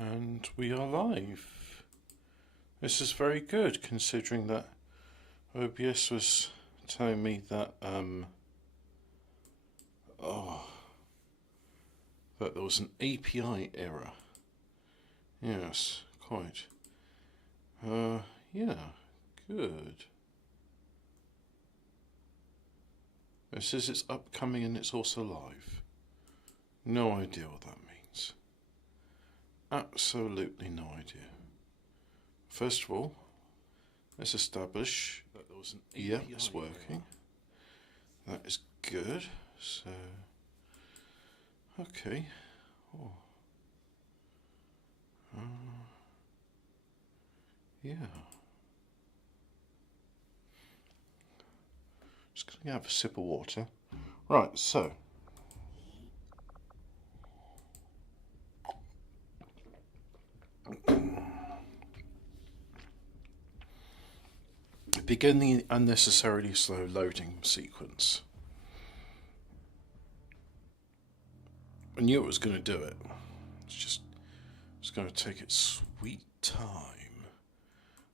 And we are live. This is very good considering that OBS was telling me that that there was an API error. Yes, quite. Yeah, good. It says it's upcoming and it's also live. No idea what that means. Absolutely no idea. First of all, let's establish that there was an API. Yeah, it's working. That is good. So, okay. Oh. Yeah. Just going to have a sip of water. Right, so. Begin the unnecessarily slow loading sequence. I knew it was going to do it. It's going to take its sweet time.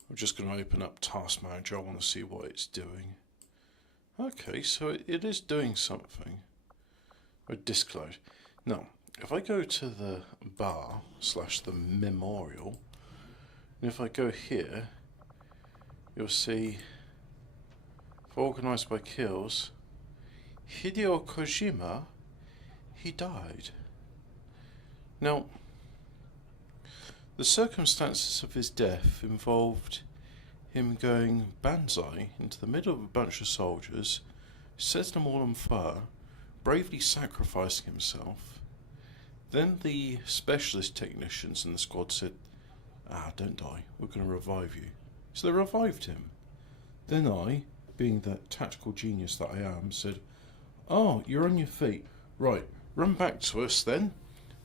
I'm just going to open up Task Manager. I want to see what it's doing. Okay, so it is doing something. A disk load. Now, if I go to the bar / the memorial, and if I go here, you'll see, organised by kills, Hideo Kojima, he died. Now, the circumstances of his death involved him going banzai into the middle of a bunch of soldiers, set them all on fire, bravely sacrificing himself. Then the specialist technicians in the squad said, don't die, we're going to revive you. So they revived him. Then I, being the tactical genius that I am, said, you're on your feet. Right, run back to us then.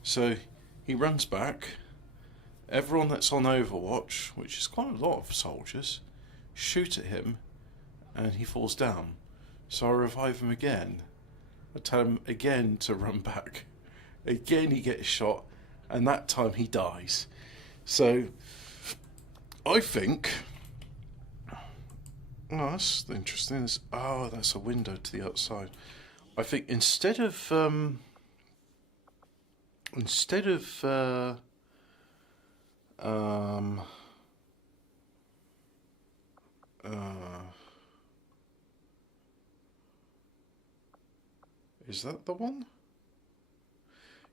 So he runs back. Everyone that's on Overwatch, which is quite a lot of soldiers, shoot at him and he falls down. So I revive him again. I tell him again to run back. Again he gets shot and that time he dies. So I think... that's interesting. That's a window to the outside. I think instead of is that the one?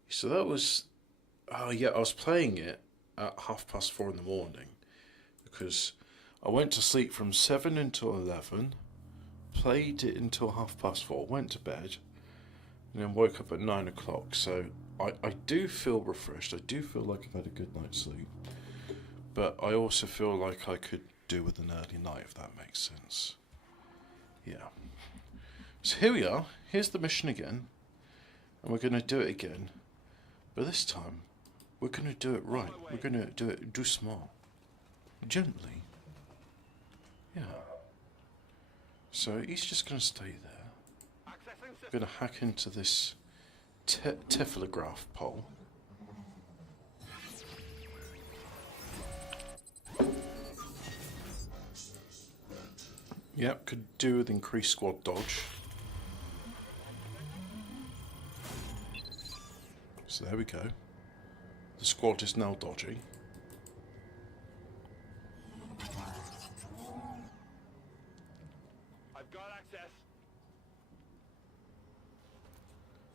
So that was... I was playing it at 4:30 in the morning because I went to sleep from 7 until 11, played it until 4:30, went to bed, and then woke up at 9 o'clock. So I do feel refreshed. I do feel like I've had a good night's sleep. But I also feel like I could do with an early night, if that makes sense. Yeah. So here we are. Here's the mission again. And we're going to do it again. But this time, we're going to do it right. We're going to do it doucement. Gently. Yeah. So he's just going to stay there. I'm going to hack into this teflograph pole. Yep, could do with increased squad dodge. So there we go. The squad is now dodgy. I've got access.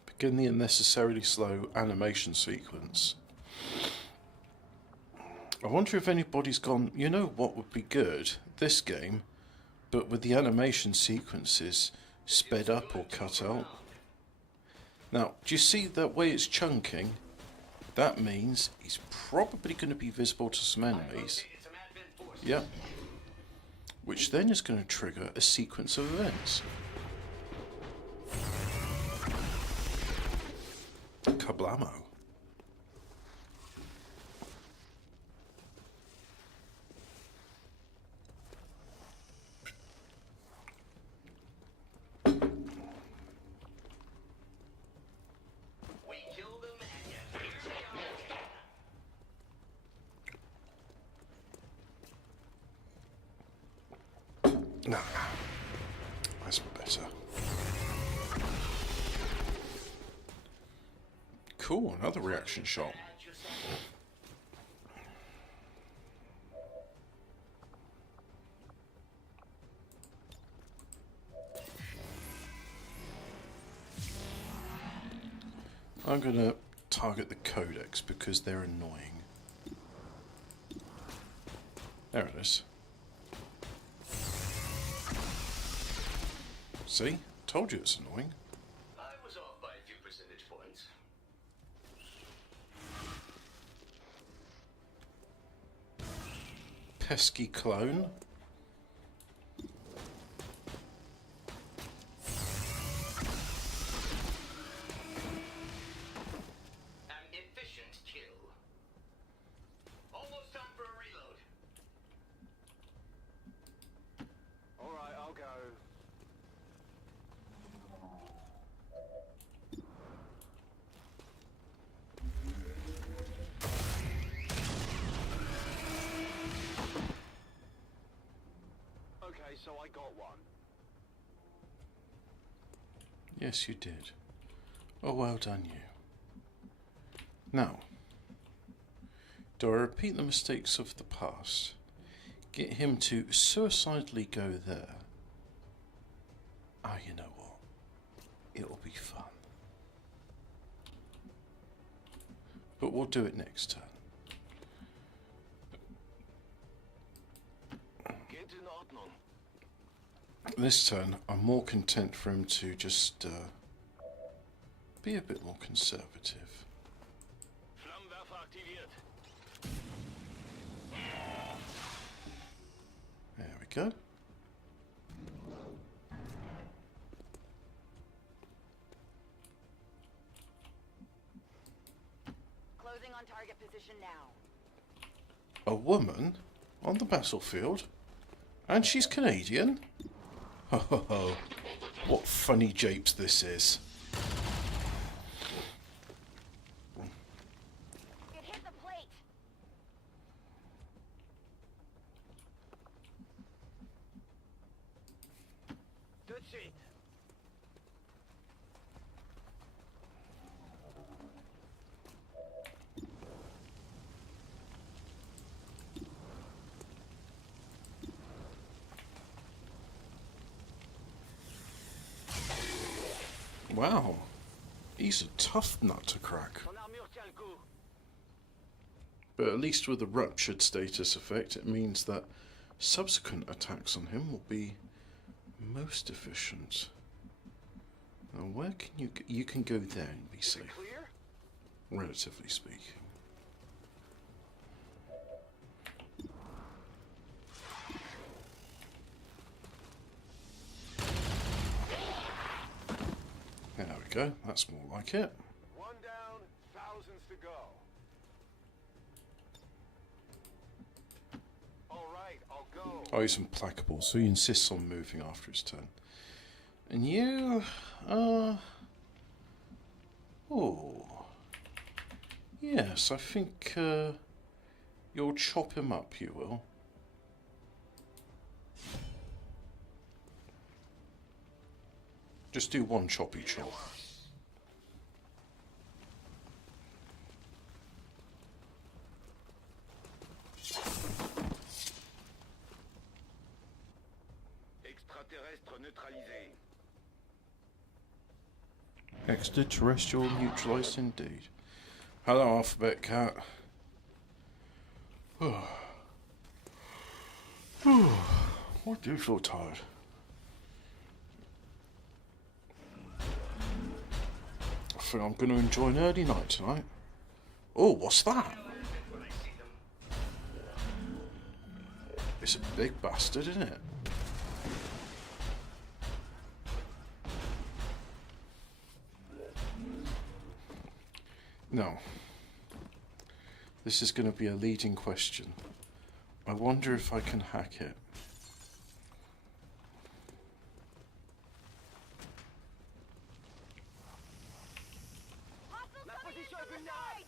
Begin the unnecessarily slow animation sequence. I wonder if anybody's gone, you know what would be good? This game, but with the animation sequences sped up or cut out. Now, do you see that way it's chunking? That means he's probably going to be visible to some enemies. Yep. Which then is going to trigger a sequence of events. Kablamo. No, that's better. Cool, another reaction shot. I'm going to target the codex because they're annoying. There it is. See? Told you it's annoying. I was off by a few percentage points. Pesky clone. An efficient kill. Almost time for a reload. Alright, I'll go. Okay, so I got one. Yes, you did. Oh, well done you. Now, do I repeat the mistakes of the past? Get him to suicidally go there? Ah, you know what? It'll be fun. But we'll do it next turn. Geht in Ordnung. This turn, I'm more content for him to just be a bit more conservative. Flammenwerfer aktiviert. There we go. Closing on target position now. A woman on the battlefield? And she's Canadian? Ho ho ho. What funny japes this is. It hit the plate. Good shit. Wow. He's a tough nut to crack. Ton armure tient le coup. But at least with the ruptured status effect, it means that subsequent attacks on him will be most efficient. Now where can you can go there and be safe, Clear? relatively speaking. There we go, that's more like it. One down, thousands to go. Alright, I'll go. Oh, he's implacable, so he insists on moving after his turn. And you, oh, yes, I think you'll chop him up, you will. Just do one choppy chop. Extraterrestre neutralisé. Extraterrestrial neutralized indeed. Hello, Alphabet Cat. I do feel tired. I think I'm going to enjoy an early night tonight. Oh, what's that? It's a big bastard, isn't it? No. This is going to be a leading question. I wonder if I can hack it. Hostile La coming in position from est the vulnérable. side.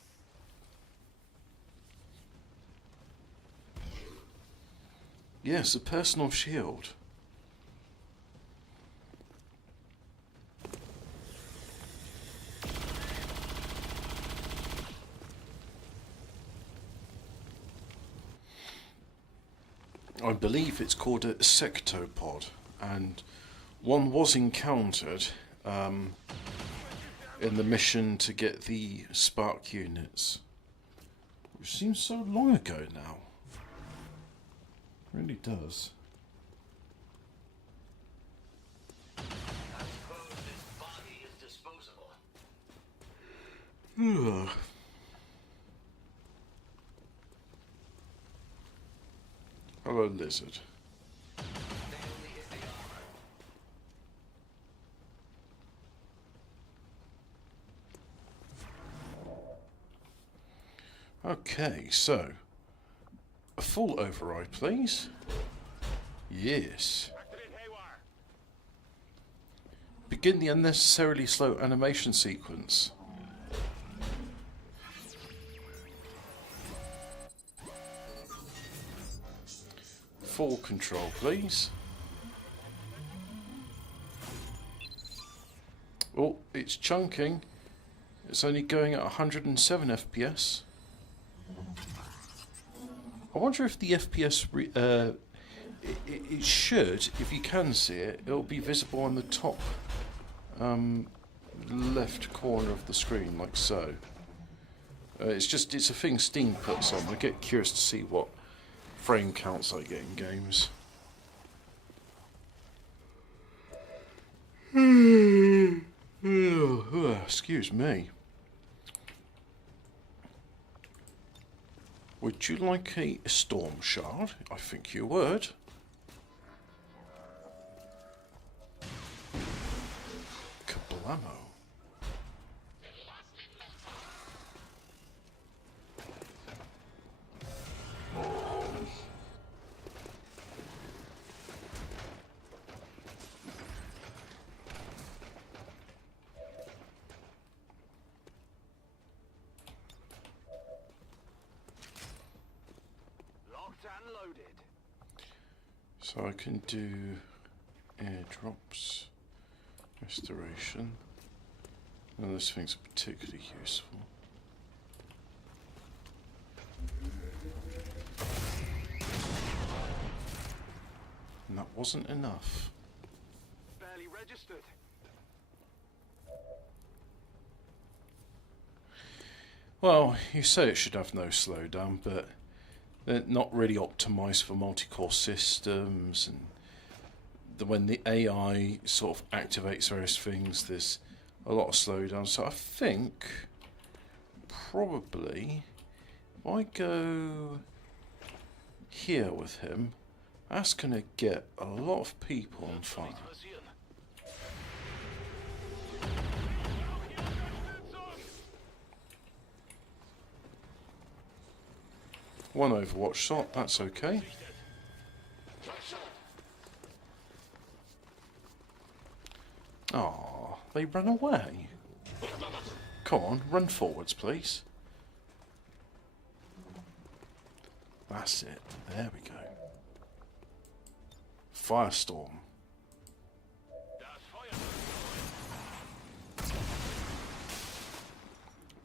Yes, a personal shield. I believe it's called a sectopod, and one was encountered in the mission to get the spark units, which seems so long ago now. It really does. I suppose this body is disposable. Ugh. Hello, lizard. They only hit the armor. Okay, so a full override, please. Yes. Activate haywire. Begin the unnecessarily slow animation sequence. Full control, please. Oh, it's chunking. It's only going at 107 FPS. I wonder if the FPS... it should, if you can see it, it'll be visible on the top left corner of the screen, like so. It's a thing Steam puts on. I get curious to see what frame counts I get in games. Excuse me. Would you like a storm shard? I think you would. Kablamo. Locked and loaded. So I can do airdrops, restoration. None of those things are particularly useful. And that wasn't enough. Barely registered. Well, you say it should have no slowdown, but they're not really optimized for multi-core systems, and when the AI sort of activates various things, there's a lot of slowdown. So I think probably if I go here with him, that's going to get a lot of people on fire. One Overwatch shot, that's okay. Ah, they ran away. Come on, run forwards, please. That's it. There we go. Firestorm.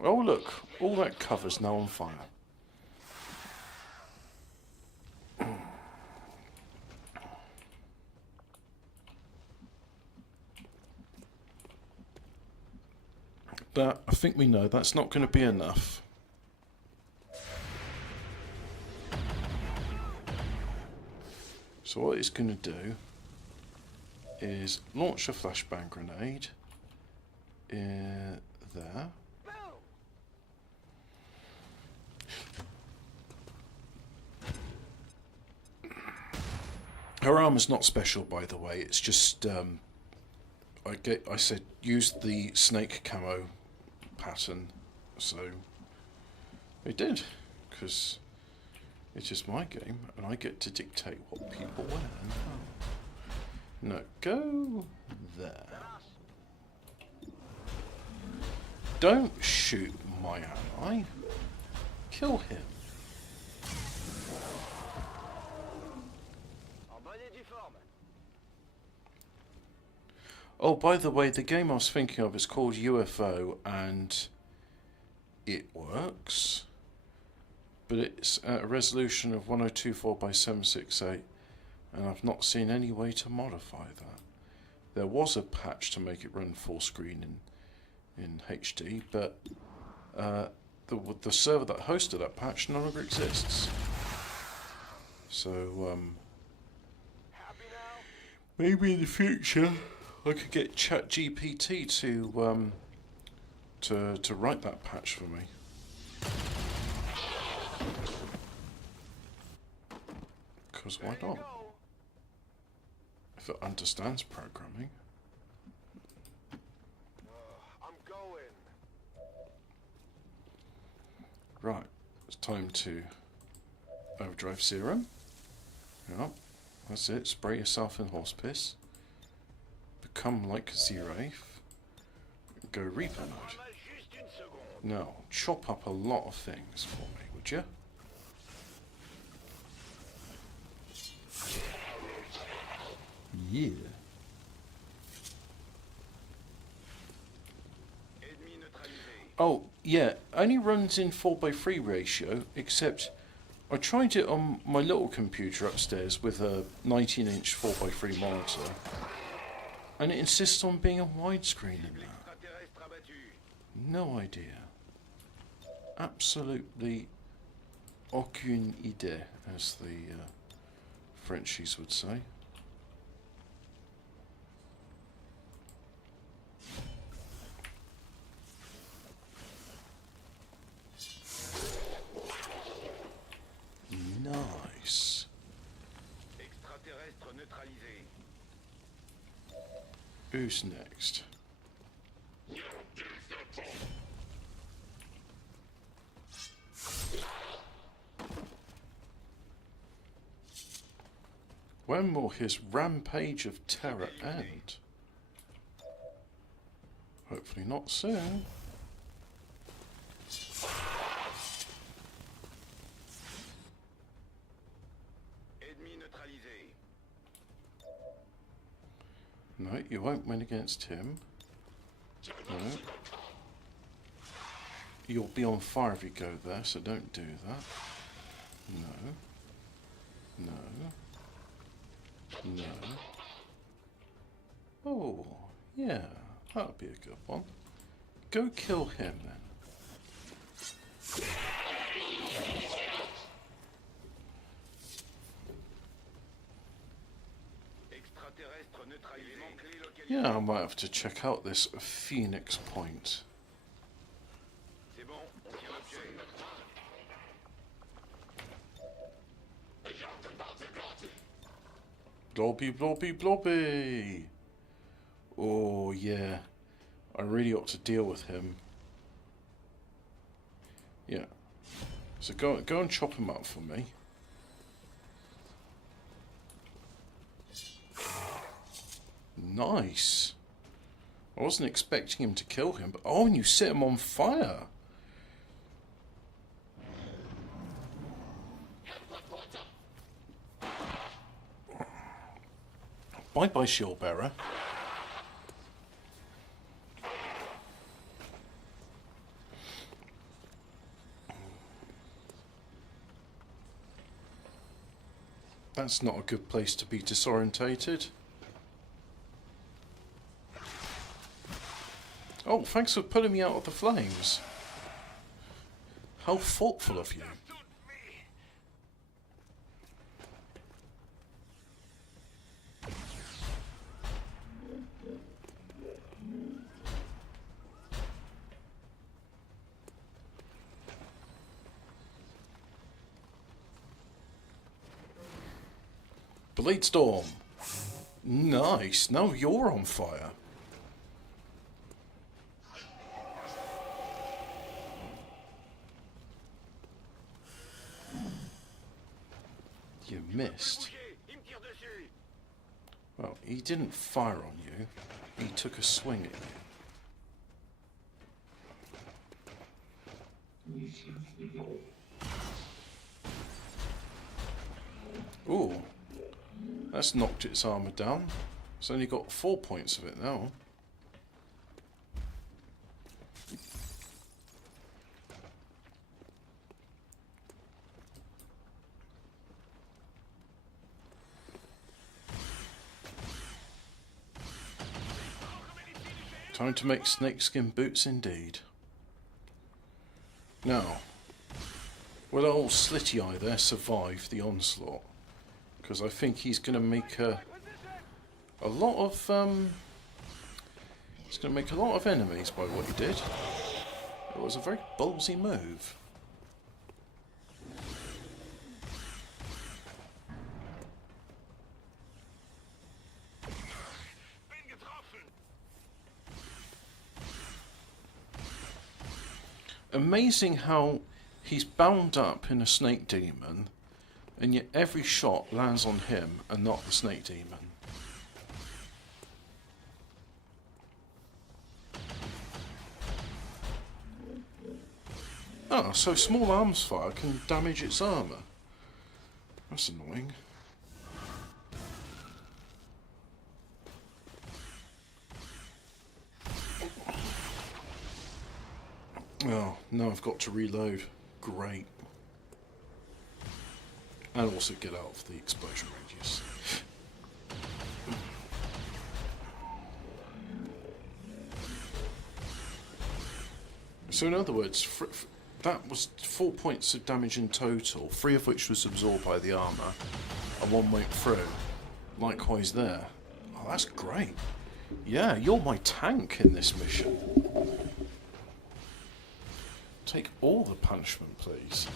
Oh look, all that cover's now on fire. But I think we know that's not going to be enough. So what it's going to do is launch a flashbang grenade in there. Her armor's not special, by the way. It's just I said use the snake camo pattern, so they did, because it is my game and I get to dictate what people wear. No, go there. Don't shoot my ally. Kill him. Oh, by the way, the game I was thinking of is called UFO, and it works. but it's at a resolution of 1024 by 768, and I've not seen any way to modify that. There was a patch to make it run full screen in HD, but the server that hosted that patch no longer exists. So Happy now? maybe in the future I could get ChatGPT to write that patch for me. Because why There you not? go. If it understands programming. I'm going. Right, it's time to overdrive serum. Yeah, that's it. Spray yourself in horse piss. Become like Z-Wraith. Go Reaper mode. On a juste une seconde. Now, chop up a lot of things for me, would you? Yeah. Ennemi neutralisé. Oh, yeah, only runs in 4:3 ratio, except I tried it on my little computer upstairs with a 19-inch 4:3 monitor, and it insists on being a widescreen in that. Extraterrestre abattu. No idea. Absolutely aucune idée, as the Frenchies would say. Nice. Extraterrestre neutralisé. Who's next? When will his rampage of terror end? Hopefully not soon. Ennemi neutralisé. No, you won't win against him. No. You'll be on fire if you go there, so don't do that. No. No. No. Oh, yeah, that'll be a good one. Go kill him then. Extraterrestre neutralisé. Élément clé localisé. Yeah, I might have to check out this Phoenix Point. C'est bon, on tient l'objet. Blobby, blobby, blobby! Oh, yeah. I really ought to deal with him. Yeah. So go and chop him up for me. Nice. I wasn't expecting him to kill him, but oh, and you set him on fire. Bye-bye, shield bearer. That's not a good place to be disorientated. Oh, thanks for pulling me out of the flames. How thoughtful of you. Blade Storm. Nice. Now you're on fire. You missed. Il me tire dessus. Well, he didn't fire on you. He took a swing at you. Ooh. That's knocked its armour down. It's only got 4 points of it now. Time to make snakeskin boots indeed. Now, will old Slitty Eye there survive the onslaught? Because I think he's going to make a lot of he's going to make a lot of enemies by what he did. It was a very ballsy move. Amazing how he's bound up in a snake demon, and yet every shot lands on him and not the snake demon. Oh, so small arms fire can damage its armour. That's annoying. Oh, now I've got to reload. Great. And also get out of the explosion radius. So in other words, that was 4 points of damage in total, 3 of which was absorbed by the armour, and 1 went through. Likewise there. Oh, that's great. Yeah, you're my tank in this mission. Take all the punishment, please.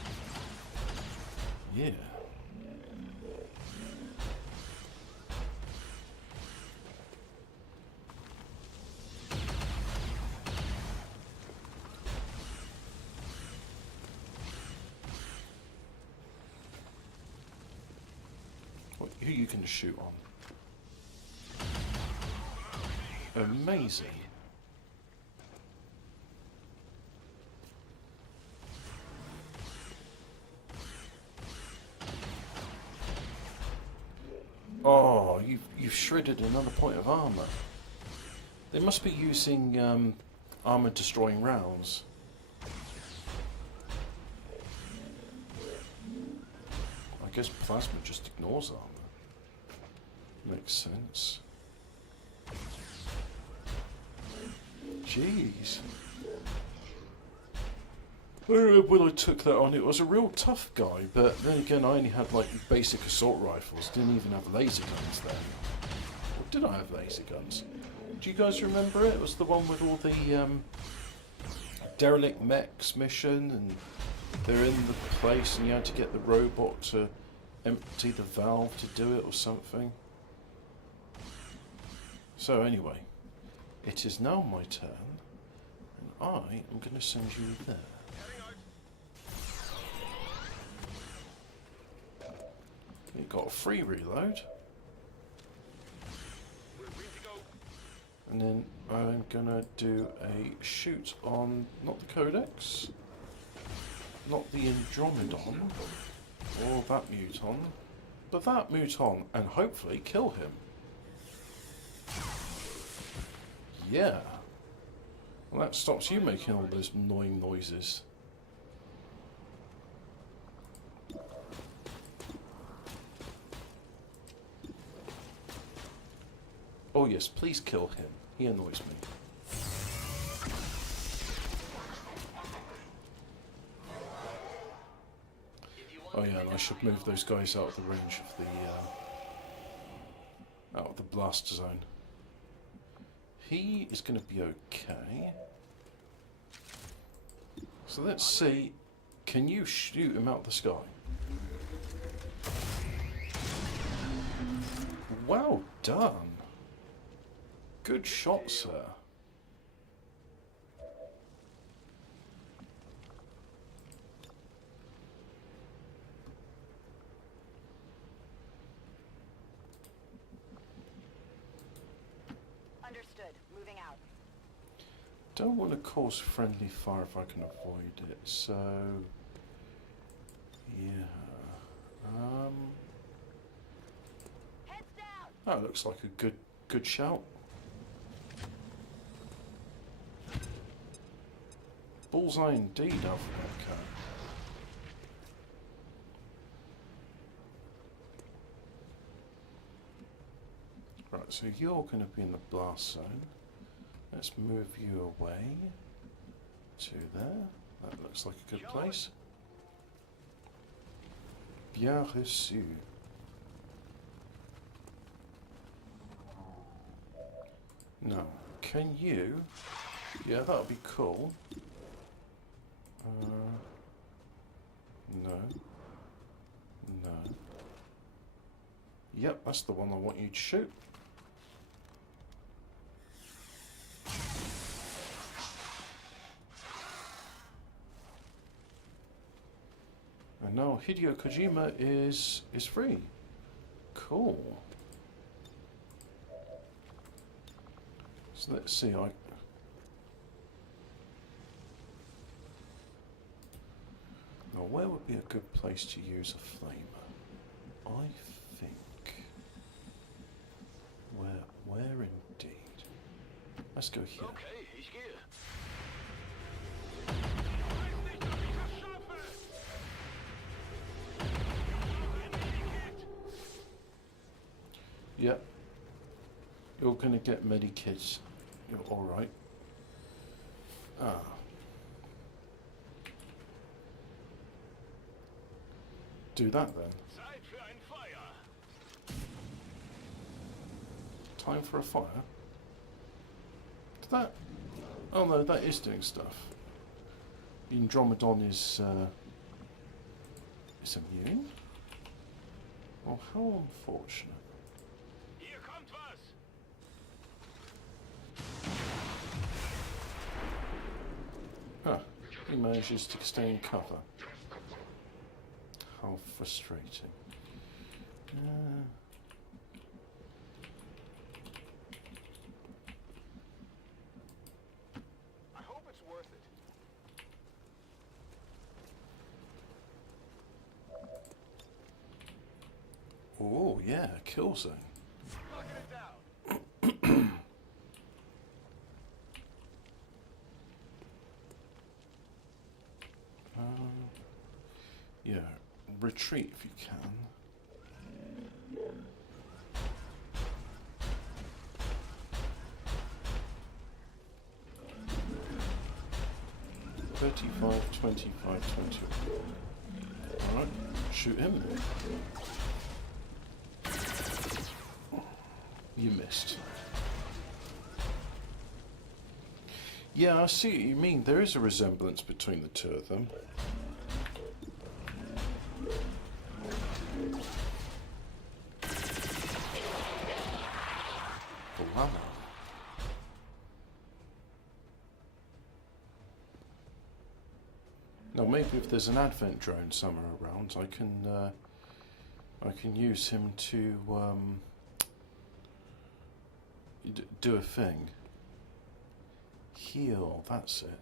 Yeah. Who are you going to shoot on? Amazing. Oh, you've shredded another point of armour. They must be using armour-destroying rounds. I guess plasma just ignores armour. Makes sense. Jeez. I don't know when I took that on, it was a real tough guy, but then again I only had like basic assault rifles, didn't even have laser guns then. Or did I have laser guns? Do you guys remember it? It was the one with all the derelict mechs mission, and they're in the place and you had to get the robot to empty the valve to do it or something. So anyway, it is now my turn, and I am going to send you there. You got a free reload. And then I'm gonna do a shoot on not the Codex, not the Andromedon, or that Muton, but that Muton, and hopefully kill him. Yeah. Well, that stops you making all those annoying noises. Oh yes, please kill him. He annoys me. Oh yeah, and I should move those guys out of the range of the out of the blast zone. He is going to be okay. So let's see. Can you shoot him out of the sky? Well done. Good shot, sir. Understood. Moving out. Don't want to cause friendly fire if I can avoid it, so yeah. Heads down. That looks like a good shout. Bullseye indeed, Alphabet Cat. Right, so you're going to be in the blast zone. Let's move you away to there. That looks like a good place. Bien reçu. Now, can you... Yeah, that would be cool. No. No. Yep, that's the one I want you to shoot. And now Hideo Kojima is free. Cool. So let's see, now where would be a good place to use a flamer? I think... Where indeed? Let's go here. Okay, ich gehe. Yep. You're gonna get medikits. You're alright. Ah. Do that then. Zeit für ein Feuer. Time for a fire? Did that... Oh no, that is doing stuff. The Andromedon is immune? Oh, how unfortunate. Hier kommt was. Huh. He manages to stay in cover. How frustrating. I hope it's worth it. Oh, yeah, kill zone. Locking it down. Yeah, retreat if you can. $35, $25, $20. Alright, shoot him. You missed. Yeah, I see what you mean. There is a resemblance between the two of them. Wow. Now maybe if there's an advent drone somewhere around, I can use him to do a thing. Heal, that's it.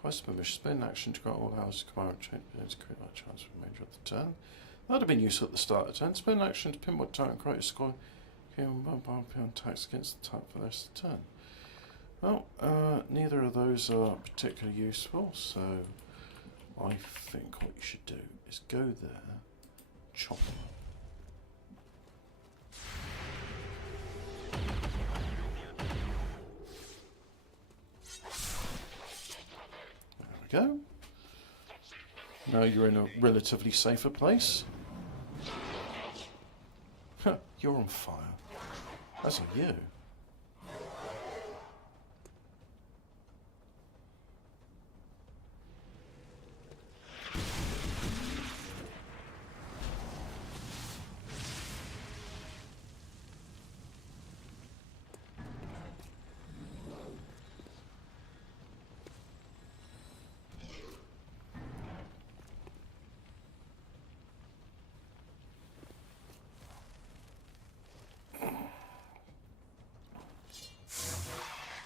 Twice per mission, spend action to grant all hours to command to create that chance for the remainder of the turn. That would have been useful at the start of the turn. Spend action to pinpoint target and create a score. Attacks against the target for the rest of the turn. Well, neither of those are particularly useful, so I think what you should do is go there, chop him. There we go. Now you're in a relatively safer place. Huh, you're on fire. That's on you.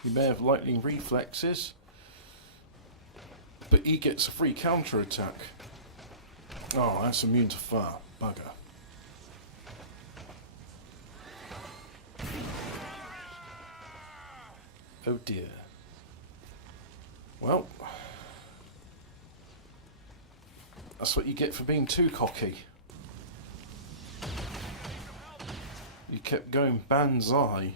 He may have lightning reflexes, but he gets a free counter attack. Oh, that's immune to fire. Bugger. Oh dear. Well, that's what you get for being too cocky. You kept going banzai.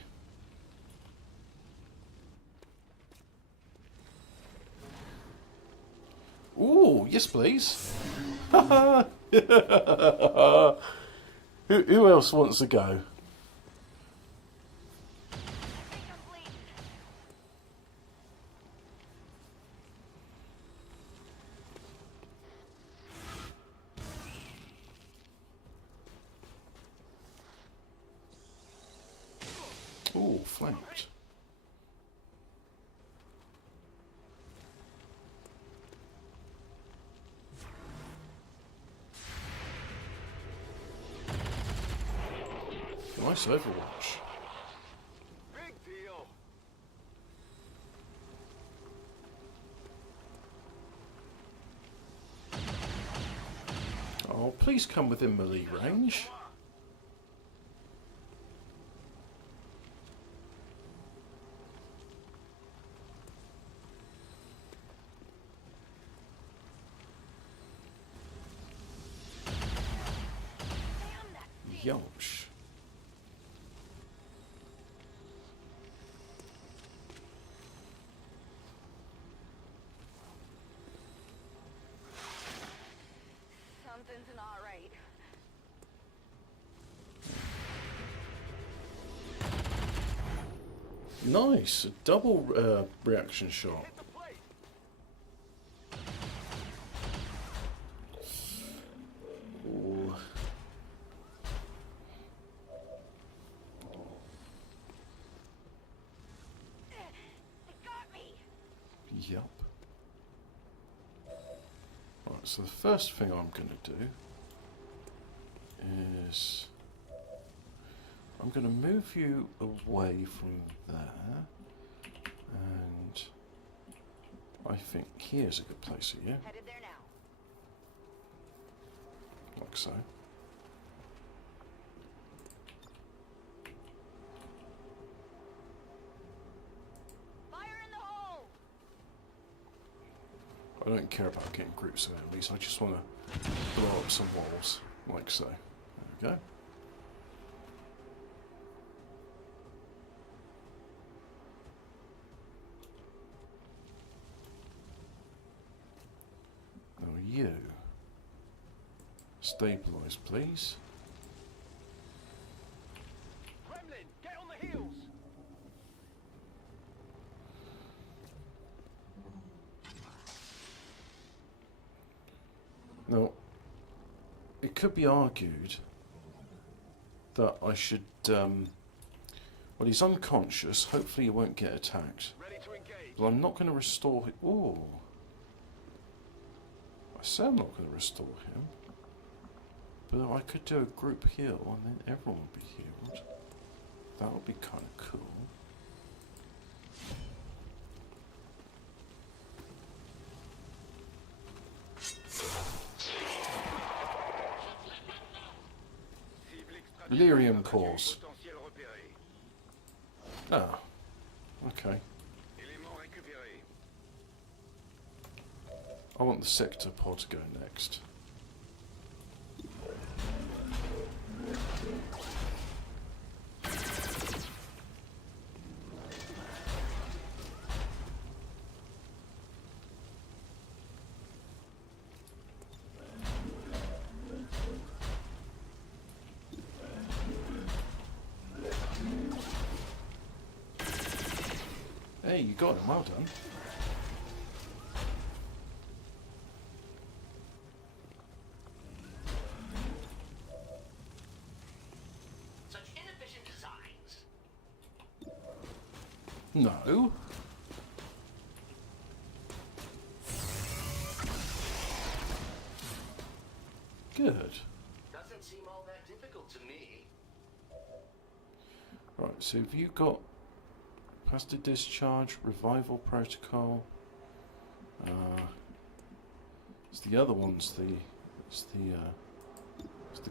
Oh, yes, please. Who else wants to go? Complete. Oh, flanked. Nice Overwatch. Big deal. Oh, please come within melee range. Yowsh. Something's not right. Nice. A double reaction shot. Hit the plate. Ooh. It got me. Yup. Right, so the first thing I'm going to do is I'm going to move you away from there, and I think here's a good place for you, Headed there now. like so. Fire in the hole. I don't care about getting groups of enemies, I just want to blow up some walls, like so. There we go. Now you, stabilise please. Kremlin, get on the heels. Now, it could be argued that I should, well, he's unconscious, hopefully he won't get attacked. Ready to engage. But I'm not going to restore him. Ooh. I say I'm not going to restore him. But I could do a group heal and then everyone would be healed. That would be kind of cool. Lyrium cores. Potentiel repéré. Ah. Okay. Élément récupéré. I want the sector pod to go next. Hey, you got him, well done. Such inefficient designs. No. Good. Doesn't seem all that difficult to me. Right, so have you got Pasta Discharge, Revival Protocol? It's the other one's it's the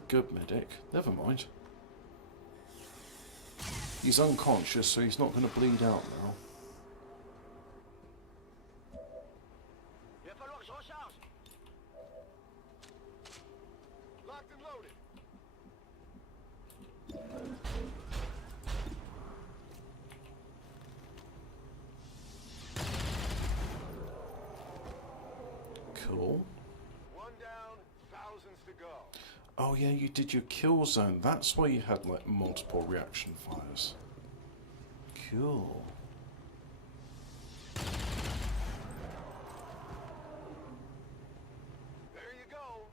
good medic. Never mind. He's unconscious, so he's not going to bleed out now. Il va falloir que je recharge. Locked and loaded. Cool. One down, thousands to go. Oh yeah, you did your kill zone. That's why you had like multiple reaction fires. Cool. There you go.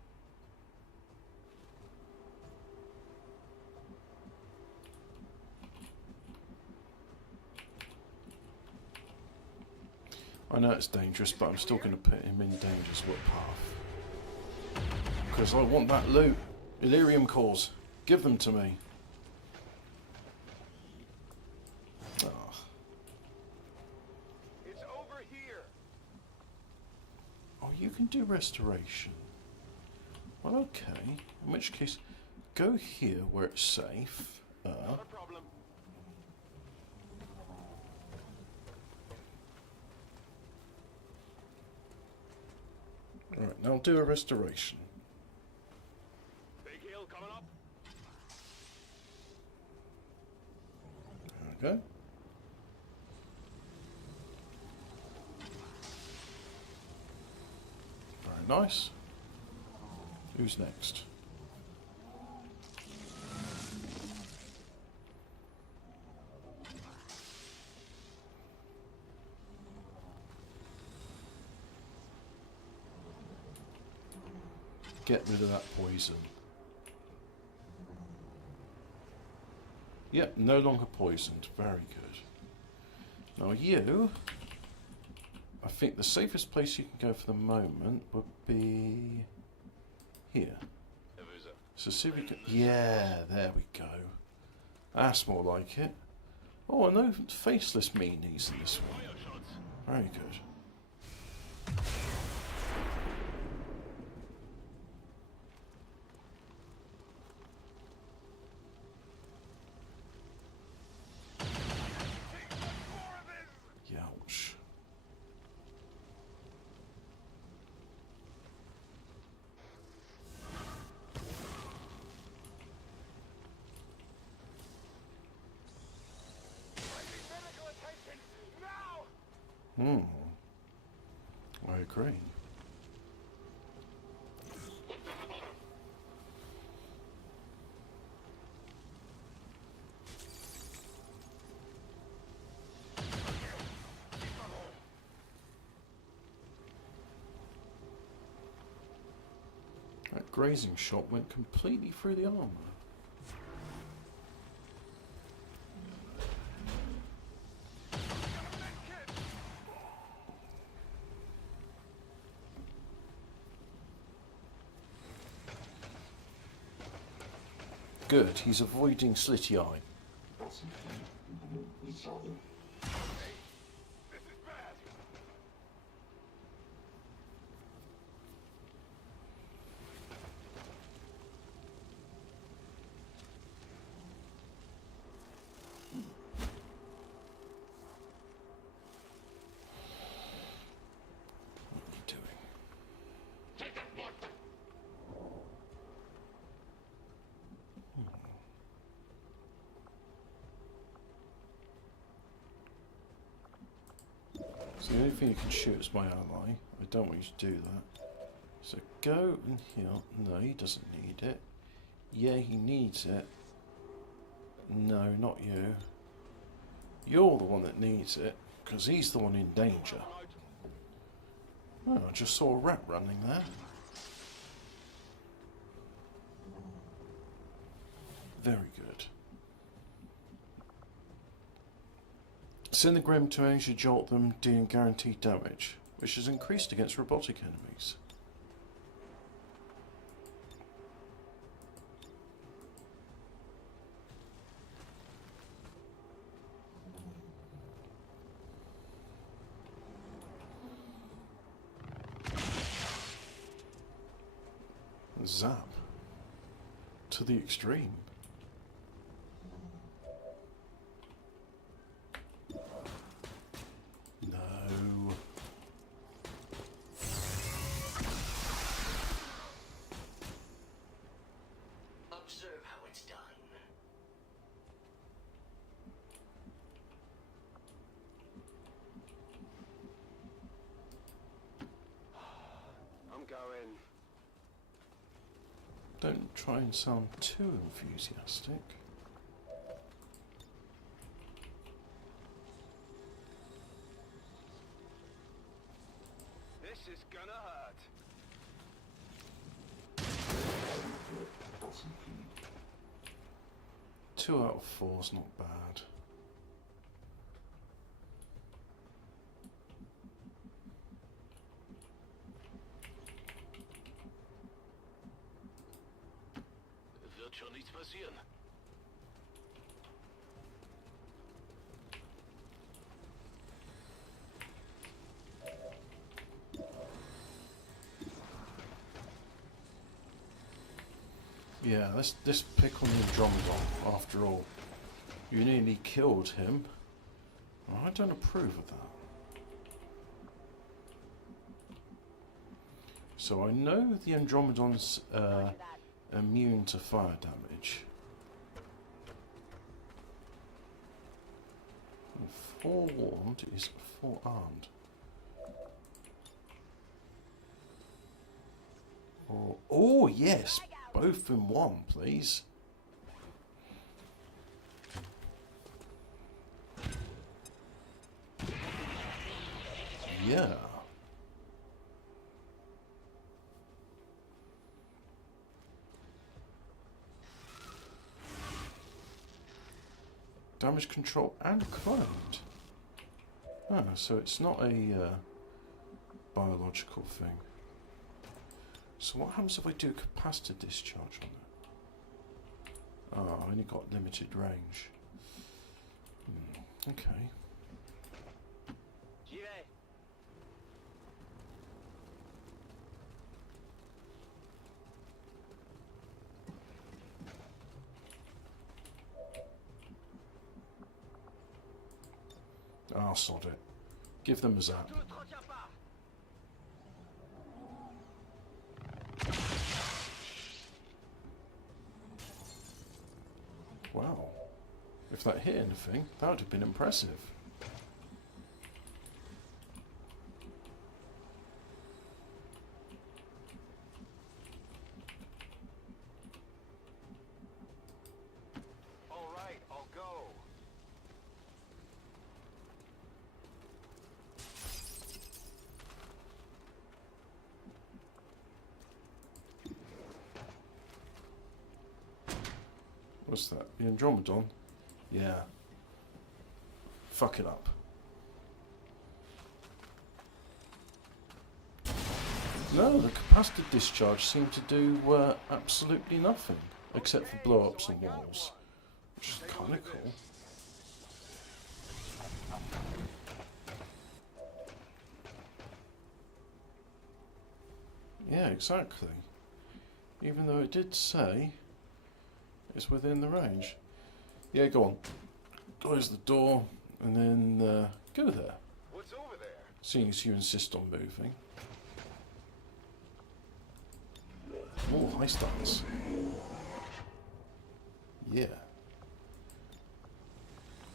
I know it's dangerous, but I'm still going to put him in danger's path. Because I want that loot. Illyrium cores. Give them to me. Ah. It's over here. Oh, you can do restoration. Well, okay. In which case, go here where it's safe. Not a problem. Alright, now do a restoration. Big hill coming up. There we go. Very nice. Who's next? Get rid of that poison. Yep, no longer poisoned. Very good. Now you... I think the safest place you can go for the moment would be... here. So see if we can... Yeah, there we go. That's more like it. Oh, and no faceless meanies in this one. Very good. Youch. Medical attention now. I agree. That grazing shot went completely through the armor. Good, he's avoiding Slitty Eye. This is bad. What are you doing? So the only thing you can shoot is my ally. I don't want you to do that. So go and heal. No, he doesn't need it. Yeah, he needs it. No, not you. You're the one that needs it, because he's the one in danger. Oh, I just saw a rat running there. Very good. Send the Grim to Asia, jolt them, dealing guaranteed damage, which is increased against robotic enemies. Zap. To the extreme. No. Observe how it's done. I'm going. Don't try and sound too enthusiastic. This is gonna hurt. 2 out of 4 is not bad. Wird schon nichts passieren. Yeah, let's pick on the Andromedon, after all. You nearly killed him. I don't approve of that. So I know the Andromedon's Roger that. immune to fire damage. And forewarned is forearmed. Oh yes, both in one, please. Yeah. Damage control and cloned. Ah, so it's not a biological thing. So what happens if I do capacitor discharge on it? Oh, I only got limited range. Okay. J'y vais. Ah, sod it. Give them a zap. Tout te retiens pas. Wow. If that hit anything, that would have been impressive. All right, I'll go. What's that? The Andromedon? Yeah. Fuck it up. No, the capacitor discharge seemed to do absolutely nothing, except for blow up some walls, which is kind of cool. Yeah, exactly. Even though it did say it's within the range. Yeah, go on. Close the door and then go there. What's over there? Seeing as you insist on moving. Oh, high stats. Yeah.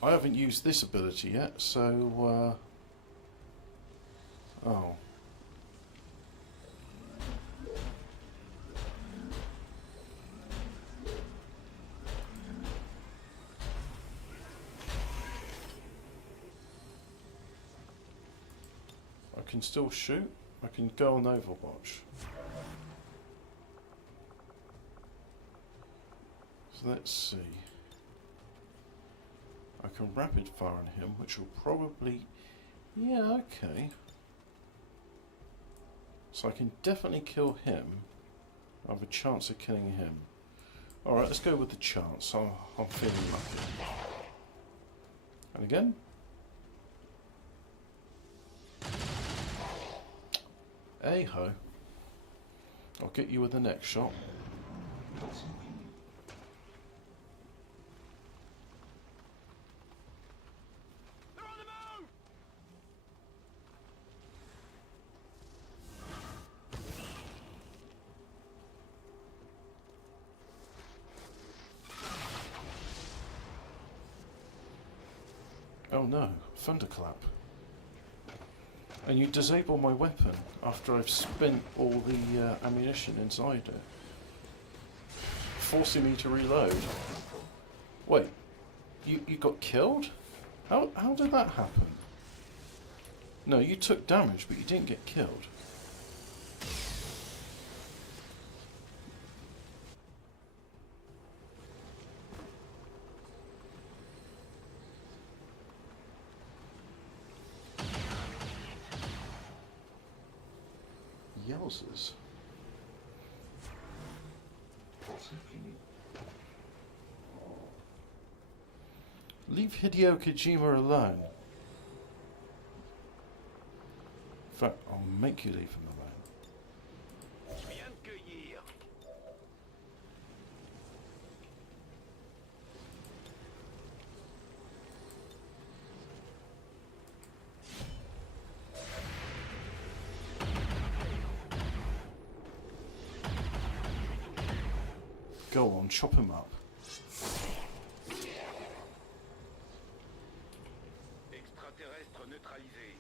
I haven't used this ability yet, so oh. I can still shoot. I can go on Overwatch. So let's see. I can rapid fire on him, which will probably... Yeah, okay. So I can definitely kill him. I have a chance of killing him. Alright, let's go with the chance. I'm feeling lucky. And again. Hey-ho. I'll get you with the next shot. They're on the move! Oh no, thunderclap. And you disable my weapon after I've spent all the ammunition inside it. forcing me to reload. Wait, you got killed? How did that happen? No, you took damage, but you didn't get killed. Yowzers. Leave Hideo Kojima alone. In fact, I'll make you leave him alone. Je viens de cueillir. Go on, chop him up. Extraterrestre neutralisé.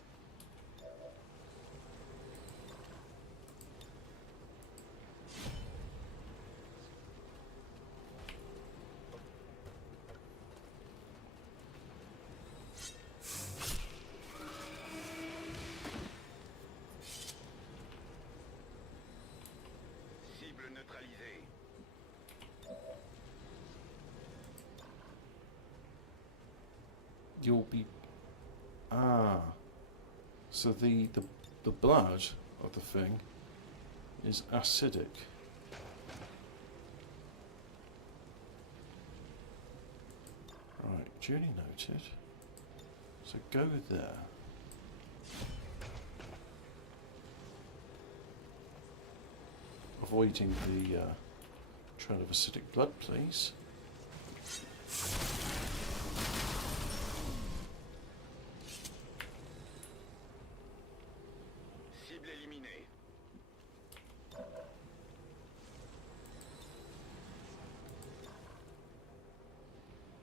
Cible neutralisée. You'll be... Ah. So the blood of the thing is acidic. Right, duly noted. So go there. Avoiding the trail of acidic blood, please. Cible éliminée.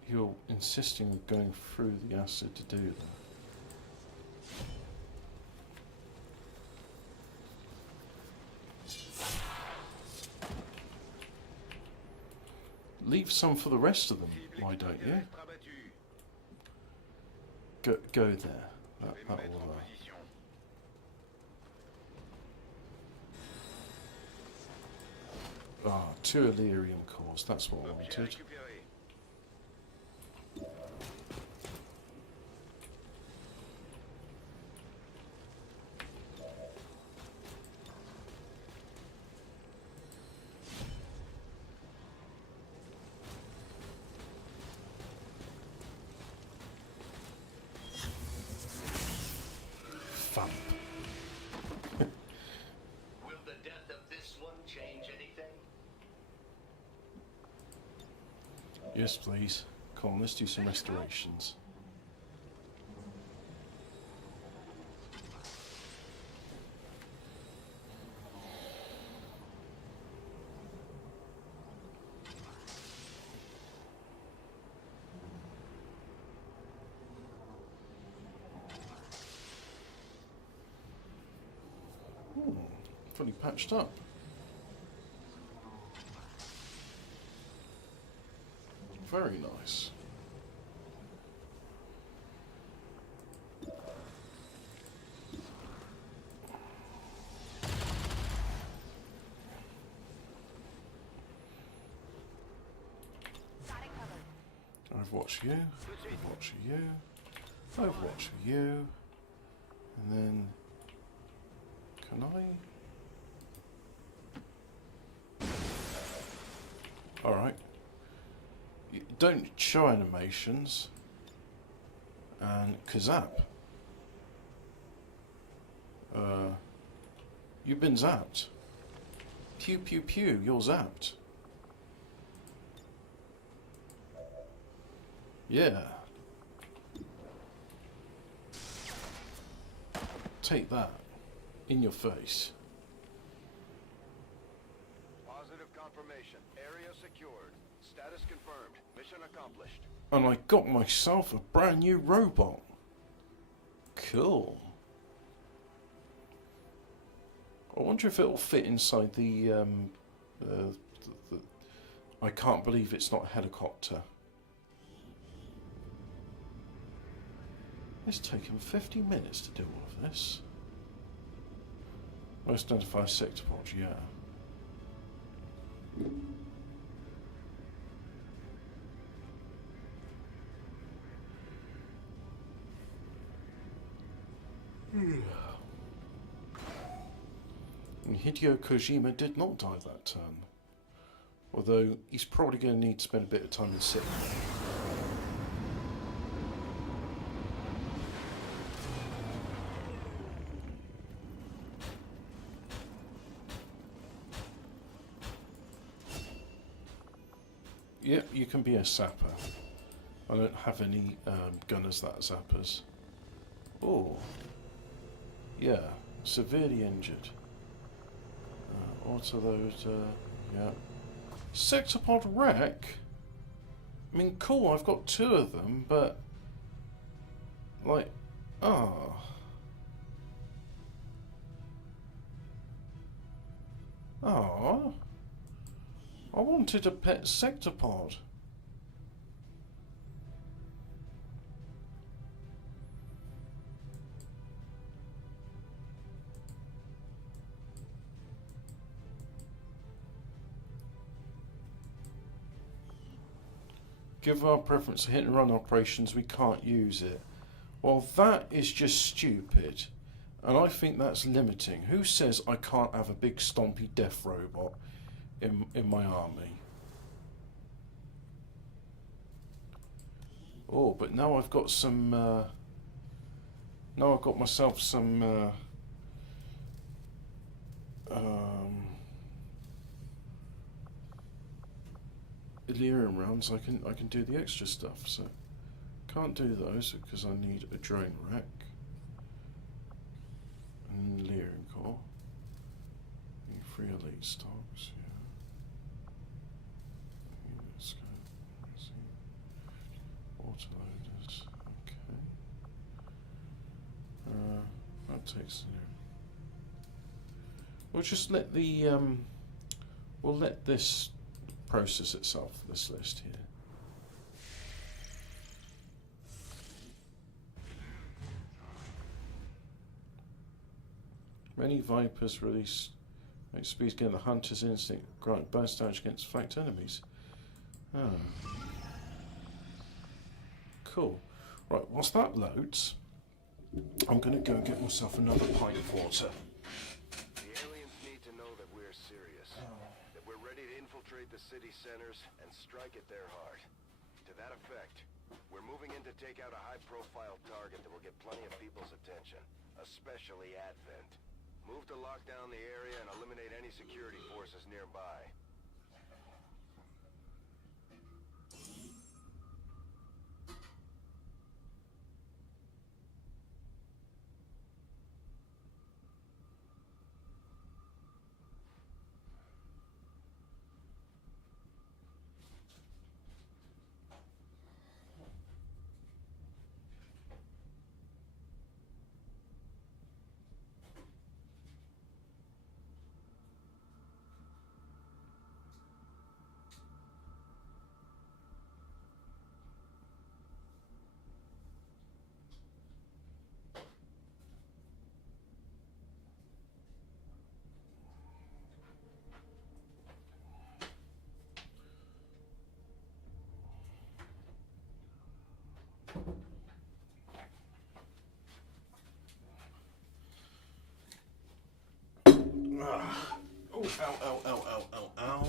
You're insisting on going through the acid to do that. Leave some for the rest of them, Cible why don't you? extraterrestre abattue. Go there. Je That, vais me that mettre en will, position. two Illyrium cores, that's what I Objet wanted. récupéré. Thump. Will the death of this one change anything? Yes, please. Come on, let's do some restorations. Fully patched up. Very nice. Got it covered. Overwatch you, Overwatch you, Overwatch you, and then can I? Alright. Don't show animations. And Kazap. You've been zapped. Pew pew pew, you're zapped. Yeah. Take that. In your face. Positive confirmation. Area secured. Status confirmed. Mission accomplished. And I got myself a brand new robot. Cool. I wonder if it'll fit inside the I can't believe it's not a helicopter. It's taken 50 minutes to do all of this. Most identify sector pod, yeah. And Hideo Kojima did not die that turn. Although he's probably going to need to spend a bit of time in sick. Yep, you can be a sapper. I don't have any gunners that are zappers. Oh. Yeah, severely injured. Autoload, yeah. Sectopod wreck? I mean, cool, I've got 2 of them, but... Like, ah. Oh. I wanted a pet sectopod. Give our preference to hit and run operations, we can't use it. Well, that is just stupid. And I think that's limiting. Who says I can't have a big stompy death robot in my army? Oh, but now I've got some... now I've got myself some... Illyrium rounds. I can do the extra stuff. So can't do those because I need a drone rack and an Illyrium core. Need 3 elite stocks. Yeah. Let's go. Let's see. Autoloaders. Okay. That takes. We'll just let the we'll let this process itself, this list here. Many Vipers release make speed again the hunter's instinct, grant burst damage against flanked enemies. Ah. Cool. Right, whilst that loads, I'm going to go and get myself another pint of water. The aliens need to know that we're serious. That we're ready to infiltrate the city centers and strike at their heart. To that effect, we're moving in to take out a high-profile target that will get plenty of people's attention, especially Advent. Move to lock down the area and eliminate any security forces nearby. Oh, ow, ow, ow, ow, ow, ow.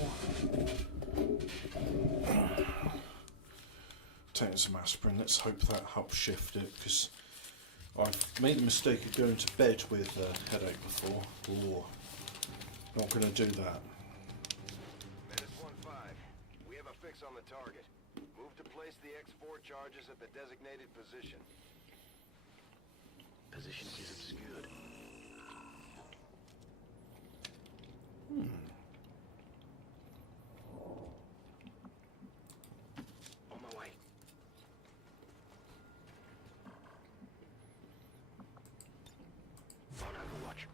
Taking some aspirin, let's hope that helps shift it, because I've made the mistake of going to bed with a headache before. Ooh, not going to do that. Menace 1-5, we have a fix on the target. Move to place the X4 charges at the designated position. Position is obscured. On my way. On Overwatch.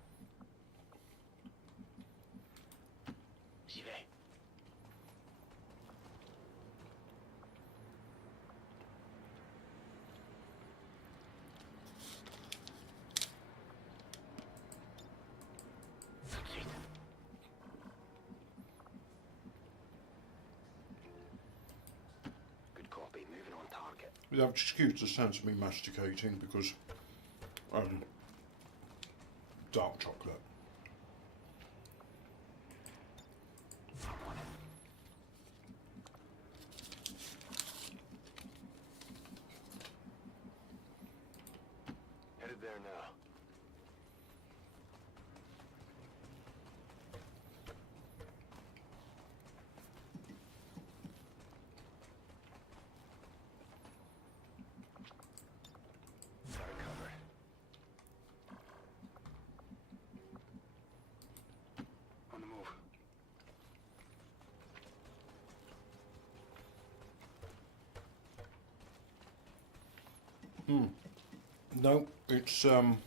J'y vais. You have to excuse the sounds of me masticating because dark chocolate. Headed there now. Got it covered. On the move. No, it's from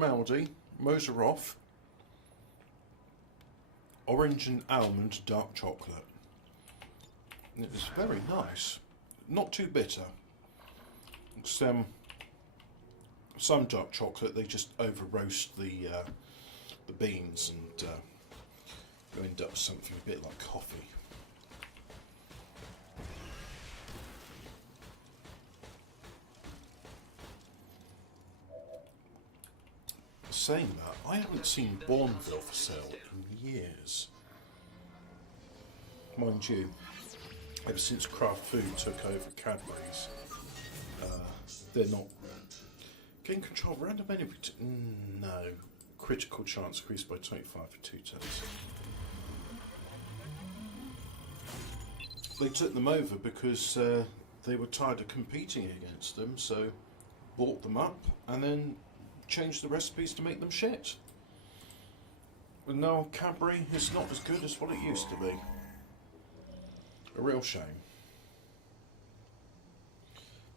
Aldi, Moseroff, orange and almond dark chocolate. And it was very nice, not too bitter. It's some dark chocolate they just over roast the beans and you end up with something a bit like coffee. Saying that, I haven't seen Bourneville for sale in years. Mind you, ever since Kraft Food took over Cadbury's, they're not getting control. Random menu, no. Critical chance increased by 25 for 2 toes. They took them over because they were tired of competing against them, so bought them up and then changed the recipes to make them shit. But now Cadbury is not as good as what it used to be. A real shame.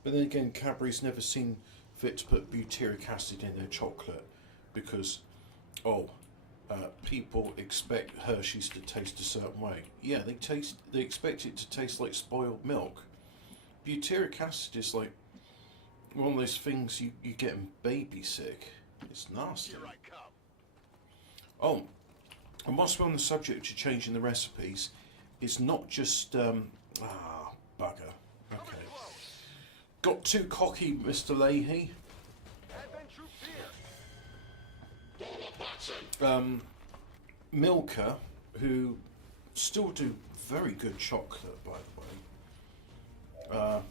But then again, Cadbury's never seen fit to put butyric acid in their chocolate because, people expect Hershey's to taste a certain way. Yeah, they expect it to taste like spoiled milk. Butyric acid is like one of those things you get in baby sick. It's nasty. Here I come. Oh, and whilst we're on the subject of changing the recipes, it's not just bugger. Okay. Got too cocky, Mr. Leahy. Advent troops here. Milka, who still do very good chocolate, by the way.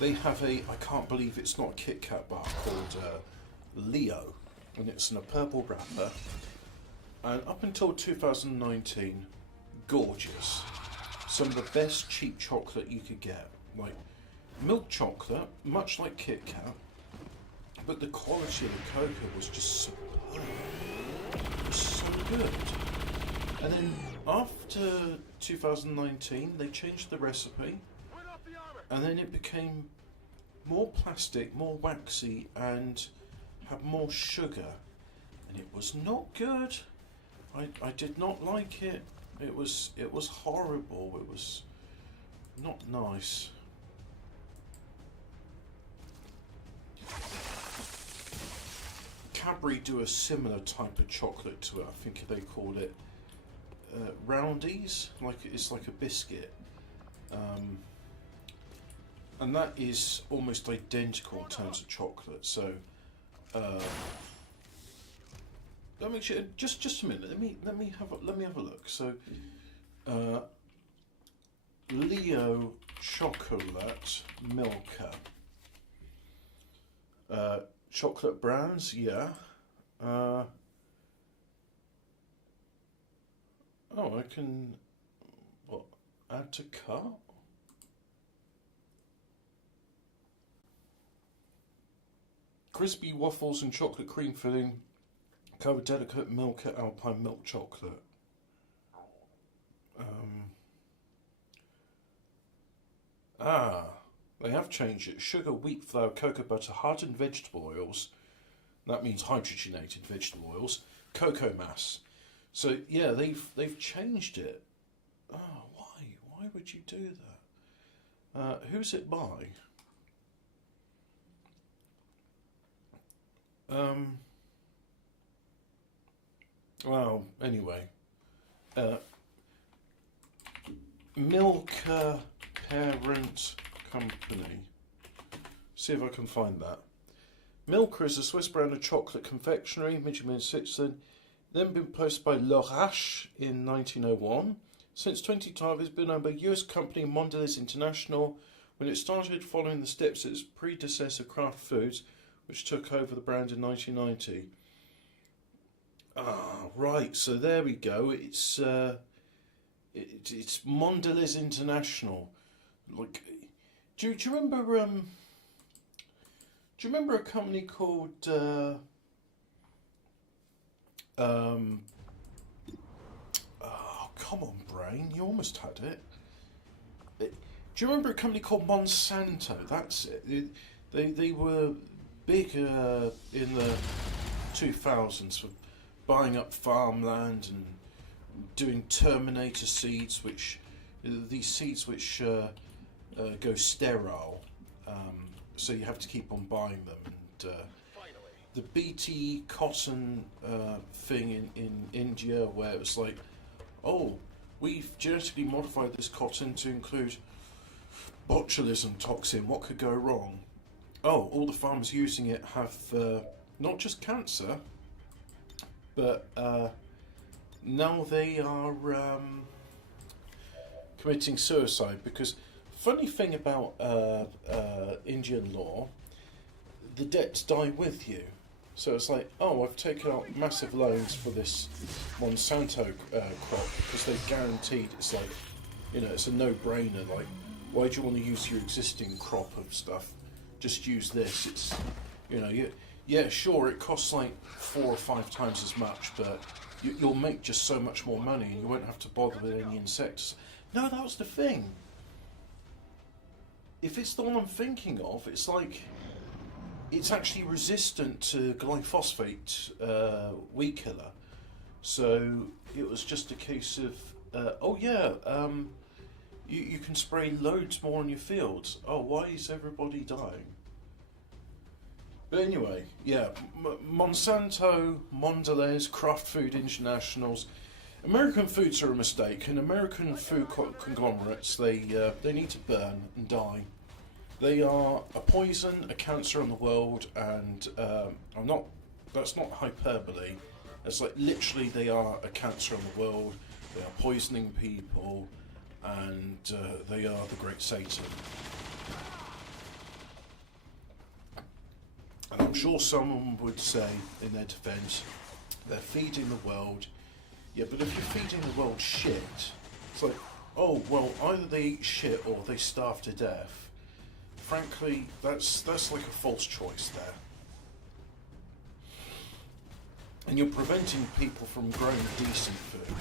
They have I can't believe it's not a Kit Kat bar, called Leo, and it's in a purple wrapper. And up until 2019, gorgeous. Some of the best cheap chocolate you could get. Like milk chocolate, much like Kit Kat, but the quality of the cocoa was just superb. It was so good. And then after 2019, they changed the recipe, and then it became more plastic, more waxy, and had more sugar, and it was not good. I did not like it. It was horrible. It was not nice. Cadbury do a similar type of chocolate to it. I think they called it roundies. It's like a biscuit. And that is almost identical in terms of chocolate. So, let me just a minute. Let me have a look. So, Leo chocolate Milka. Chocolate browns, yeah. I can add to cart. Crispy waffles and chocolate cream filling, covered delicate Milka Alpine milk chocolate. They have changed it. Sugar, wheat flour, cocoa butter, hardened vegetable oils. That means hydrogenated vegetable oils. Cocoa mass. So yeah, they've changed it. Oh, why? Why would you do that? Who's it by? Well, anyway, Milk Parent Company. See if I can find that. Milka is a Swiss brand of chocolate confectionery, originally in Switzerland, then been purchased by L'Orange in 1901. Since 2012, it's been owned by US company Mondelez International, when it started following the steps of its predecessor Kraft Foods, which took over the brand in 1990. Ah, right, so there we go. It's Mondelez International. Like, do you remember do you remember a company called oh, come on, brain, you almost had it. Do you remember a company called Monsanto? That's it. They were big in the 2000s for buying up farmland and doing Terminator seeds, which these seeds which go sterile, so you have to keep on buying them. And the BT cotton thing in India, where it was like, oh, we've genetically modified this cotton to include botulism toxin. What could go wrong? Oh, all the farmers using it have not just cancer, but now they are committing suicide. Because funny thing about Indian law, the debts die with you. So it's like, oh, I've taken out massive loans for this Monsanto crop because they've guaranteed. It's like, you know, it's a no-brainer. Like, why do you want to use your existing crop of stuff? Just use this. It's, you know, yeah, sure, it costs like 4 or 5 times as much, but you'll make just so much more money and you won't have to bother with any insects. No, that was the thing. If it's the one I'm thinking of, it's like, it's actually resistant to glyphosate, weed killer. So it was just a case of, oh yeah, you can spray loads more in your fields. Oh, why is everybody dying? But anyway, yeah, Monsanto, Mondelez, Kraft Food Internationals, American foods are a mistake, and American food conglomerates, they need to burn and die. They are a poison, a cancer on the world, and that's not hyperbole. It's like literally they are a cancer on the world. They are poisoning people, and they are the great Satan. And I'm sure someone would say in their defence, they're feeding the world. Yeah, but if you're feeding the world shit, it's like, oh, well, either they eat shit or they starve to death. Frankly, that's like a false choice there. And you're preventing people from growing decent food.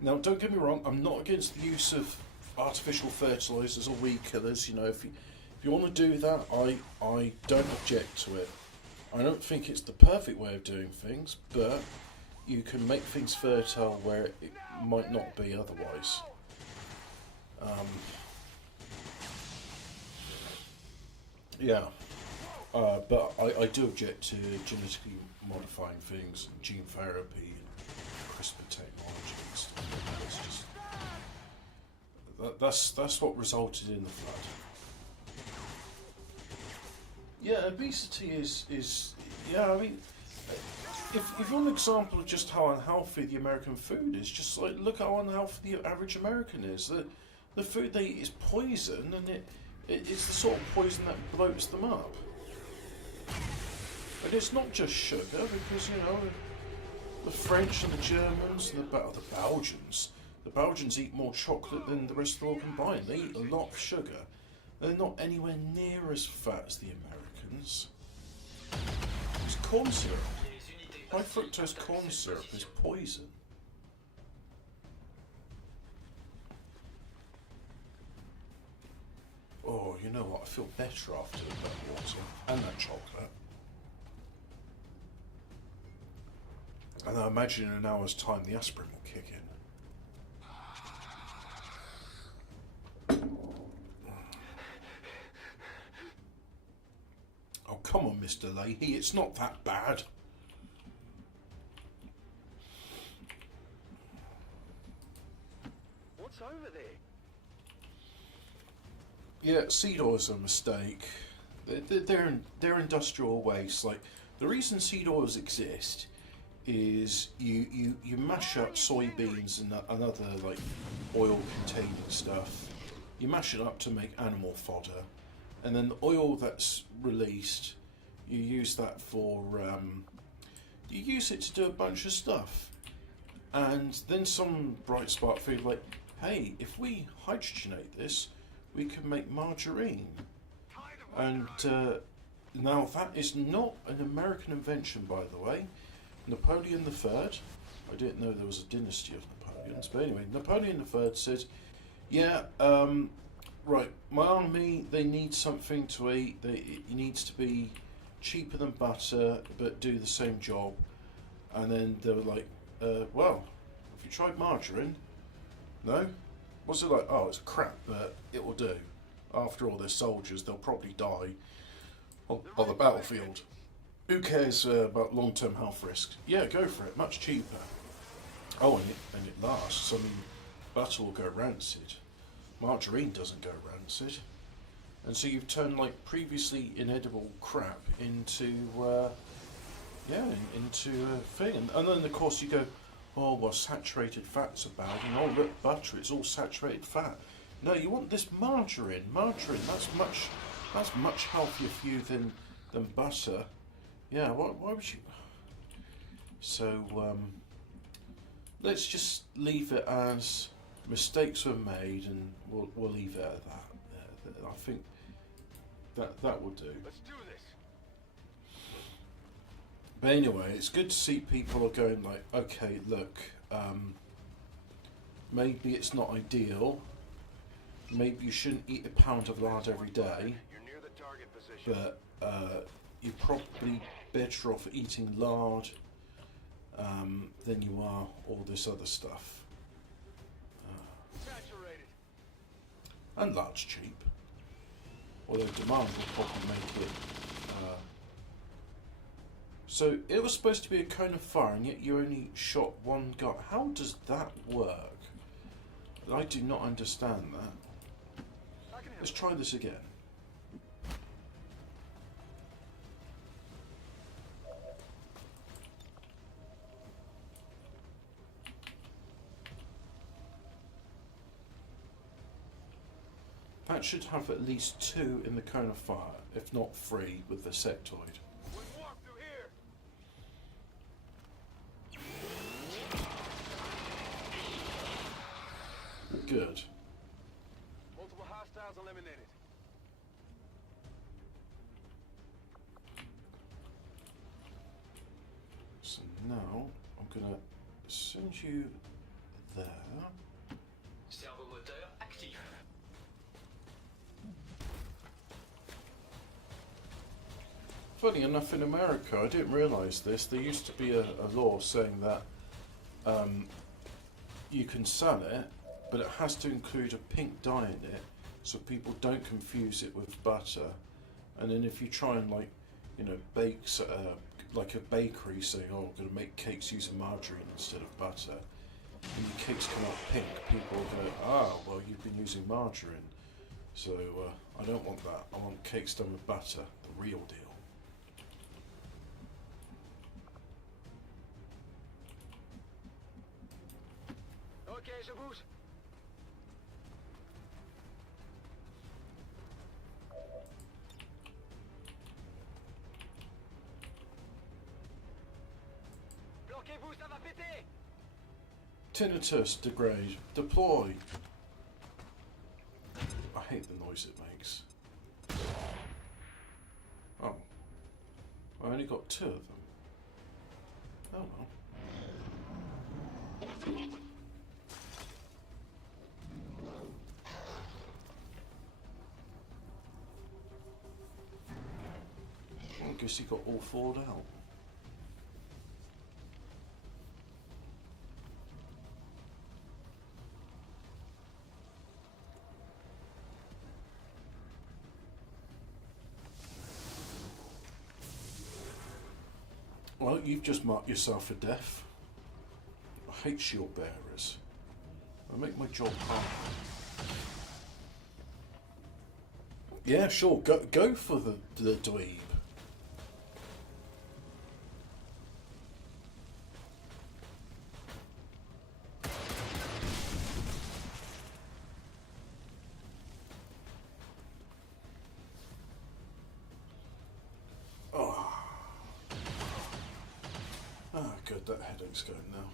Now, don't get me wrong, I'm not against the use of artificial fertilisers or weed killers. You know, if you want to do that, I don't object to it. I don't think it's the perfect way of doing things, but you can make things fertile where it might not be otherwise. Yeah, but I do object to genetically modifying things, gene therapy, and CRISPR technology and stuff like that. It's just that's what resulted in the flood. Yeah, obesity is yeah. I mean, if you want an example of just how unhealthy the American food is, just like look how unhealthy the average American is. The food they eat is poison, and it's the sort of poison that bloats them up. And it's not just sugar, because, you know, the French and the Germans and the Belgians eat more chocolate than the rest of the world combined. They eat a lot of sugar. They're not anywhere near as fat as the Americans. It's corn syrup. High fructose corn syrup is poison. Oh, you know what? I feel better after that water and that chocolate. And I imagine in an hour's time the aspirin will kick in. Oh, come on, Mr. Leahy, it's not that bad. What What's over there? Yeah, seed oil's a mistake. They're industrial waste. Like, the reason seed oils exist is you mash up soybeans and other like oil containing stuff. You mash it up to make animal fodder, and then the oil that's released, you use that for you use it to do a bunch of stuff. And then some bright spark figured like, hey, if we hydrogenate this, we can make margarine. And now that is not an American invention, by the way. Napoleon III, I didn't know there was a dynasty of Napoleons, but anyway, Napoleon III said, yeah, right, my army, they need something to eat, it needs to be cheaper than butter, but do the same job. And then they were like, well, have you tried margarine? No? What's it like? Oh, it's crap, but it will do. After all, they're soldiers, they'll probably die on the battlefield. Who cares about long-term health risks? Yeah, go for it, much cheaper. Oh, and it lasts. I mean, butter will go rancid. Margarine doesn't go rancid. And so you've turned, like, previously inedible crap into into a thing. And then, of course, you go, oh, well, saturated fats are bad. And, oh, look, butter, it's all saturated fat. No, you want this margarine. Margarine, that's much healthier for you than butter. Yeah, why would you... So, let's just leave it as mistakes were made, and we'll leave it at that. I think that will do. Let's do this. But anyway, it's good to see people are going like, okay, look, maybe it's not ideal. Maybe you shouldn't eat a pound of lard every day, You're near the target position. but you're probably better off eating lard than you are all this other stuff. Saturated. And lard's cheap. Although demand will probably make it. So it was supposed to be a cone of fire, and yet you only shot one guy. How does that work? I do not understand that. Let's try this again. That should have at least 2 in the cone of fire, if not 3 with the sectoid. We walk through here. Good. Multiple hostiles eliminated. So now I'm gonna send you there. Servomoteur actif. Funny enough, in America, I didn't realise this. There used to be a law saying that you can sell it, but it has to include a pink dye in it, so people don't confuse it with butter. And then if you try and bake like a bakery saying, "Oh, I'm going to make cakes using margarine instead of butter," and your cakes come out pink, people will go, "Ah, well, you've been using margarine." So I don't want that. I want cakes done with butter, the real deal. Okay, je bouge. Bloquez-vous, ça va péter. Tinnitus, degrade, deploy. I hate the noise it makes. Oh. I only got 2 of them. Oh well. I guess he got all 4'd out. Well, you've just marked yourself for death. I hate shield bearers. I make my job hard. Yeah, sure. Go for the dweeb. Ah, good. That headache's going now.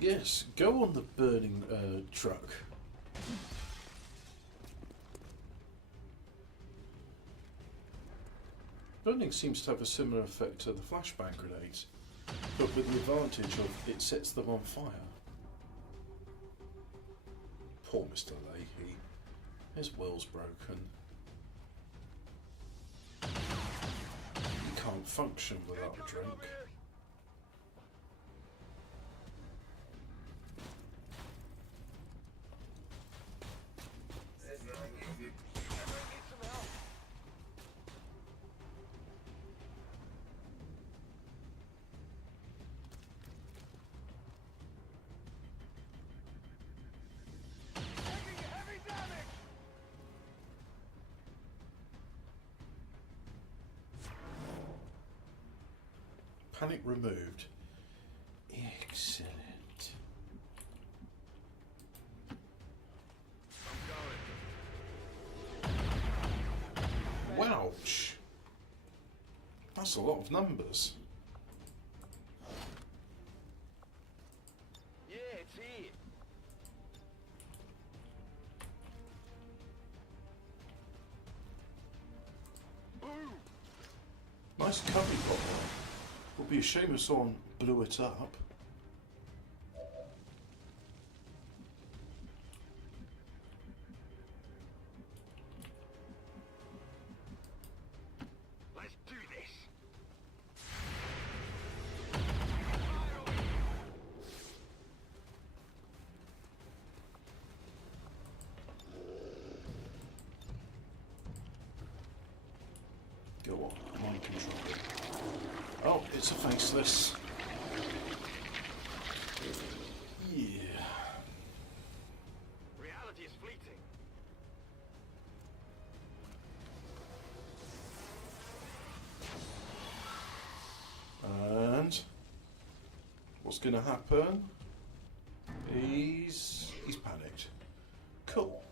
Yes, go on the burning truck. Burning seems to have a similar effect to the flashbang grenades, but with the advantage of it sets them on fire. Poor Mr. Leahy. His will's broken. He can't function without a drink. Panic removed. Excellent. Wouch. That's a lot of numbers. Yeah, it's here. Boom! Nice cover you got there. Would be a shame if someone blew it up. Let's do this. Go on, mind control. Oh, it's a faceless. Yeah. Reality is fleeting. And what's going to happen? He's panicked. Cool.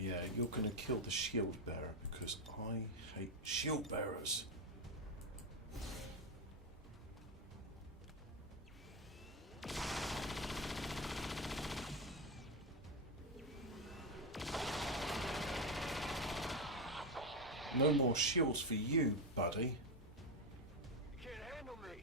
Yeah, you're going to kill the shield bearer because I hate shield bearers. No more shields for you, buddy. You can't handle me.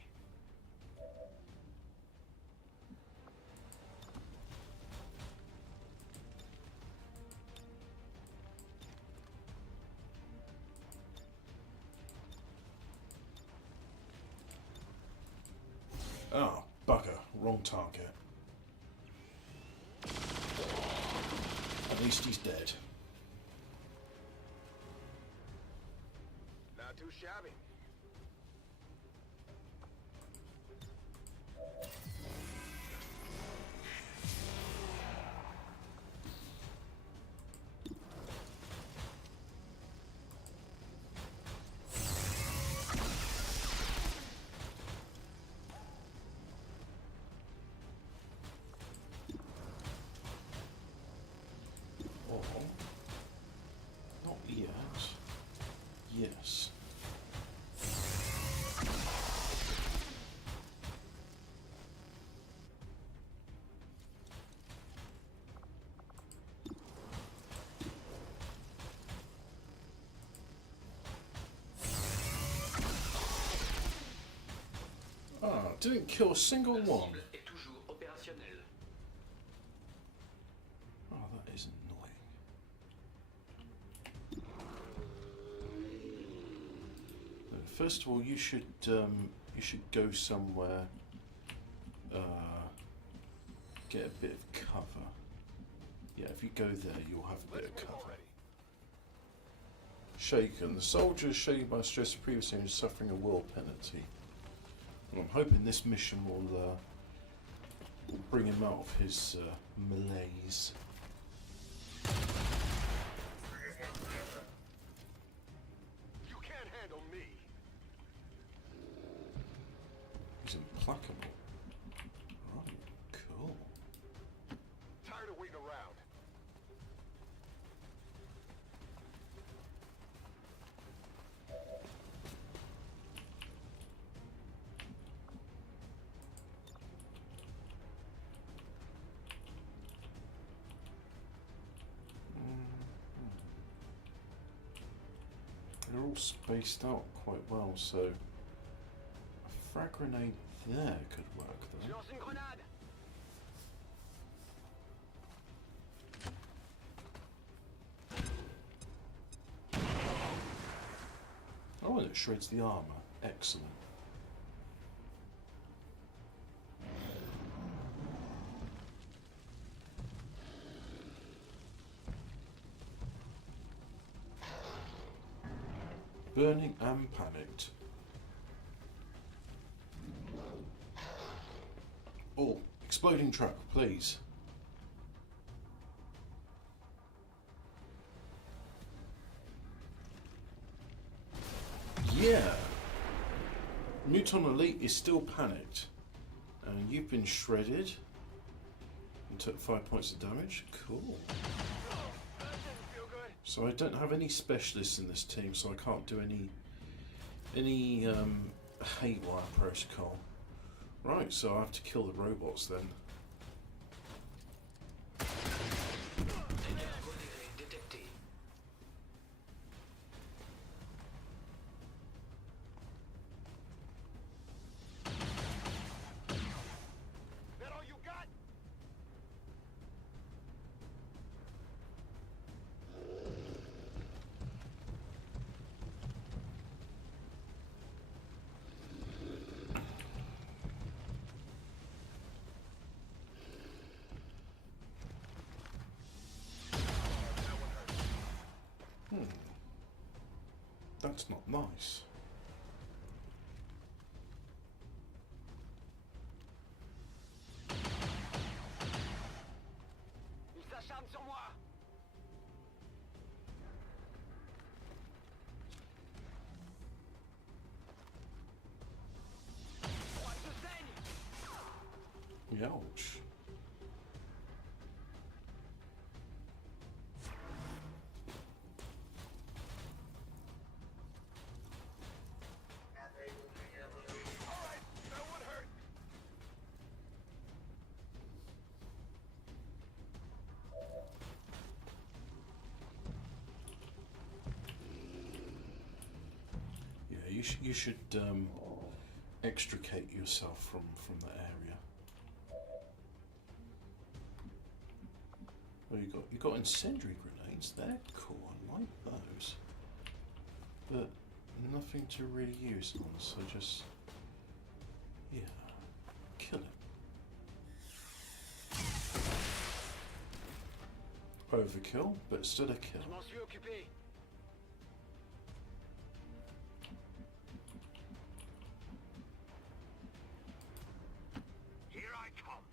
Ah, bugger. Wrong target. At least he's dead. Not too shabby. Or, not yet. Yes. didn't kill a single La one. cible est toujours opérationnelle. Oh, that is annoying. First of all, you should go somewhere, get a bit of cover. Yeah, if you go there, you'll have a bit of cover. Shaken. The soldier shaken by stress previously is suffering a will penalty. And I'm hoping this mission will bring him out of his malaise. You can't handle me. He's implacable. Right, cool. Tired of waiting around. They're all spaced out quite well, so a frag grenade there could work Je though. lance une grenade. Oh, and it shreds the armour. Excellent. Burning and panicked. Oh, exploding truck, please. Yeah! Muton Elite is still panicked. And you've been shredded. And took 5 points of damage. Cool. That didn't feel good. So I don't have any specialists in this team, so I can't do any haywire protocol. Right, so I have to kill the robots then. Dégâts modérés détectés. That all you got? That's not nice. Il s'acharne sur moi. Droite se saigne. Ouch. Alright, that one hurt. Yeah, you should extricate yourself from that area. Well, you got incendiary grenades. They're cool. I like those, but nothing to really use on. So just kill it. Overkill, but still a kill. Je m'en suis occupé. Here I come.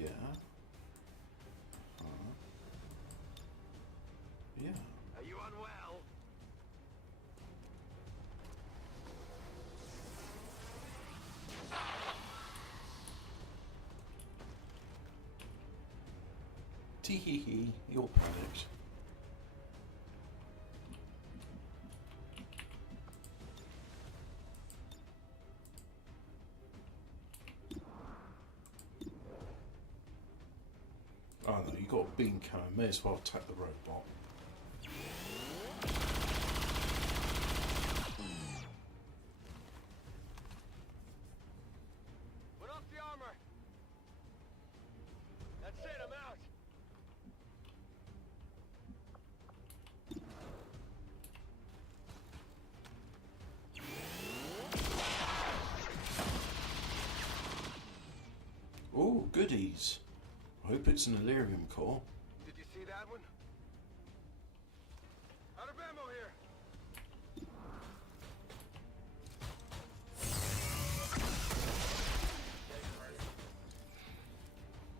Yeah. Yeah. Are you unwell? Tee-hee-hee, you're panicked. I know, you got a beam coming, may as well attack the robot. Put off the armor. That's it, I'm out. Ooh, goodies. I hope it's an Illyrium core. Did you see that one? Out of ammo here.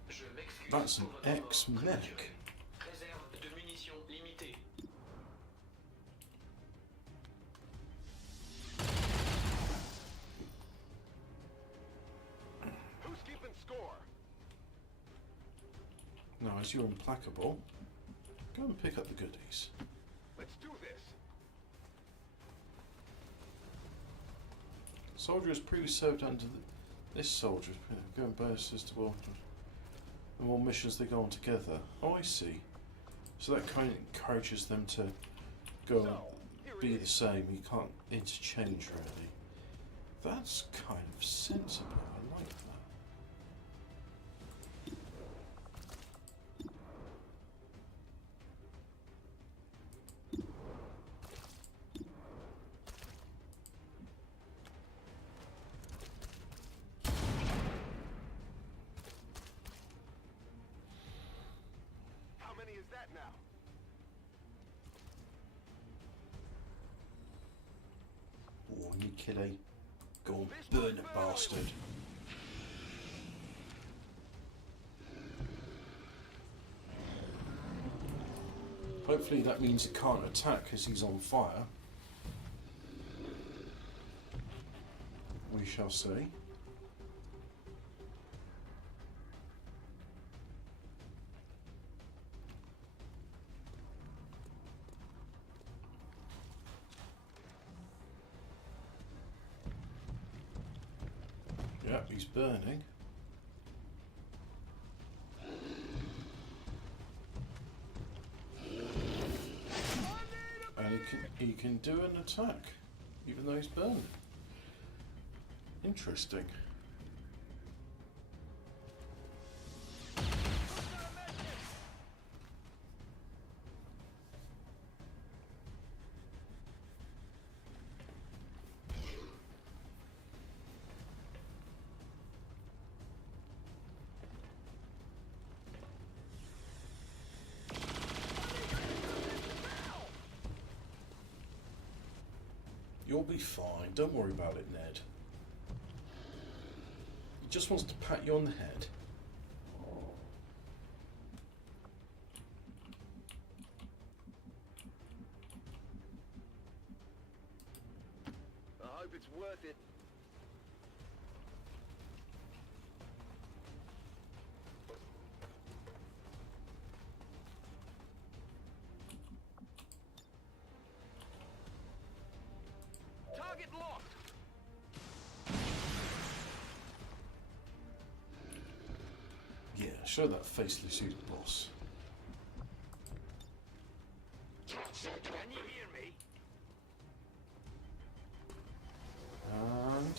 Je m'excuse That's an pour votre mort ex-mech. prématurée. Réserve de munitions limitée. Who's keeping score? Now, as you're implacable, go and pick up the goodies. Let's do this. Soldier has previously served under this soldier. Going bonuses to all the more missions they go on together. Oh, I see. So that kind of encourages them to go and be the same. You can't interchange really. That's kind of sensible. I like that. How many is that now? Oh, you kiddie. Go and burn the bastard. Hopefully that means he can't attack because he's on fire. We shall see. Yep, he's burning. And he can do an attack, even though he's burning. Interesting. You'll be fine, don't worry about it, Ned. He just wants to pat you on the head. I hope it's worth it. Target locked. Yeah, show that faceless suit boss. Can you hear me? And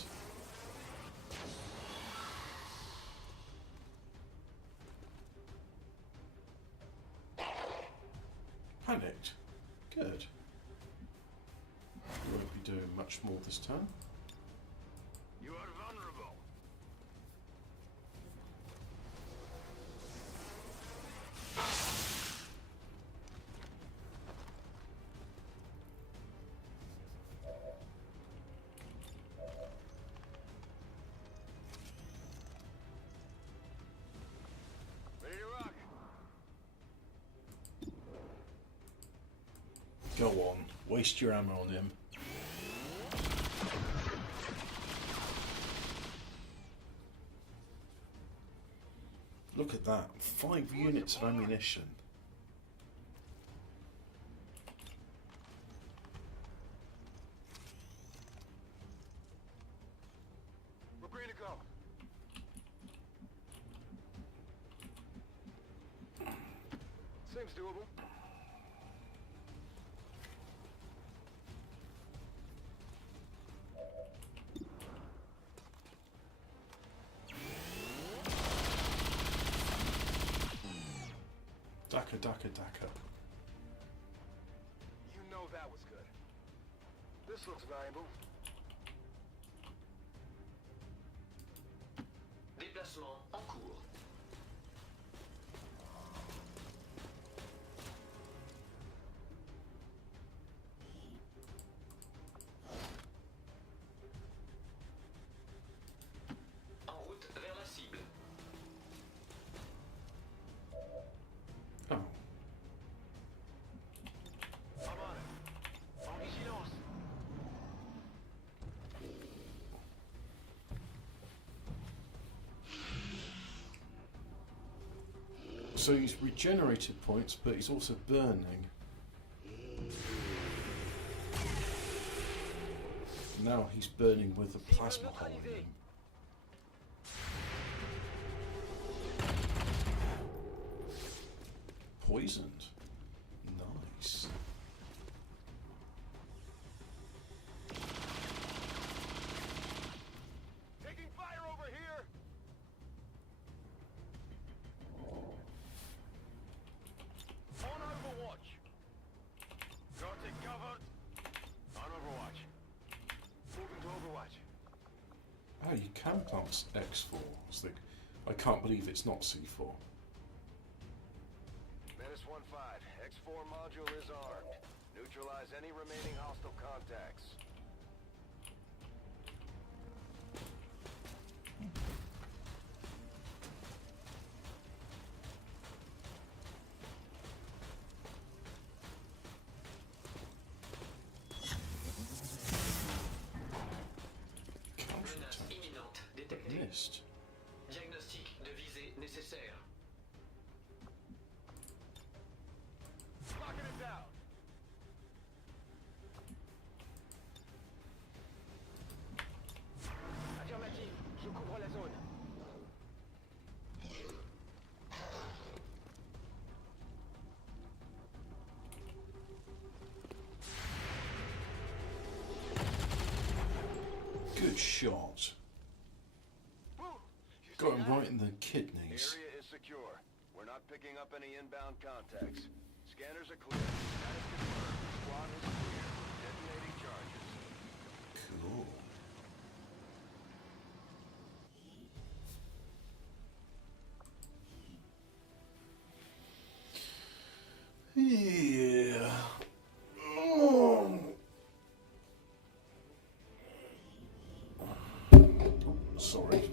panicked. Good. You won't be doing much more this time. You are vulnerable. Ready to rock. Go on, waste your ammo on him. Look at that, 5 units of ammunition. We're green to go. Seems doable. Daka, daka, daka. You know that was good. This looks valuable. Déplacement en cours. En route vers la cible. Oh. I'm on it. En vigilance. So he's regenerated points, but he's also burning. Now he's burning with a plasma hole in him. Poisoned. Nice. Taking fire over here. On Overwatch. Got it covered. On Overwatch. Moving to Overwatch. Oh, you can plant X4. I can't believe it's not C4. Menace 1-5. X4 module is armed. Neutralize any remaining hostile contacts. Menace imminente détectée. Missed. Diagnostic de visée nécessaire. Locking it down. Affirmative. Je couvre la zone. Good shot. Woo! You Got see him that? right in the kidneys. Area is secure. We're not picking up any inbound contacts. Scanners are clear. Status confirmed. Squad is clear. Detonating charges. Cool. Yeah. Oh. Sorry.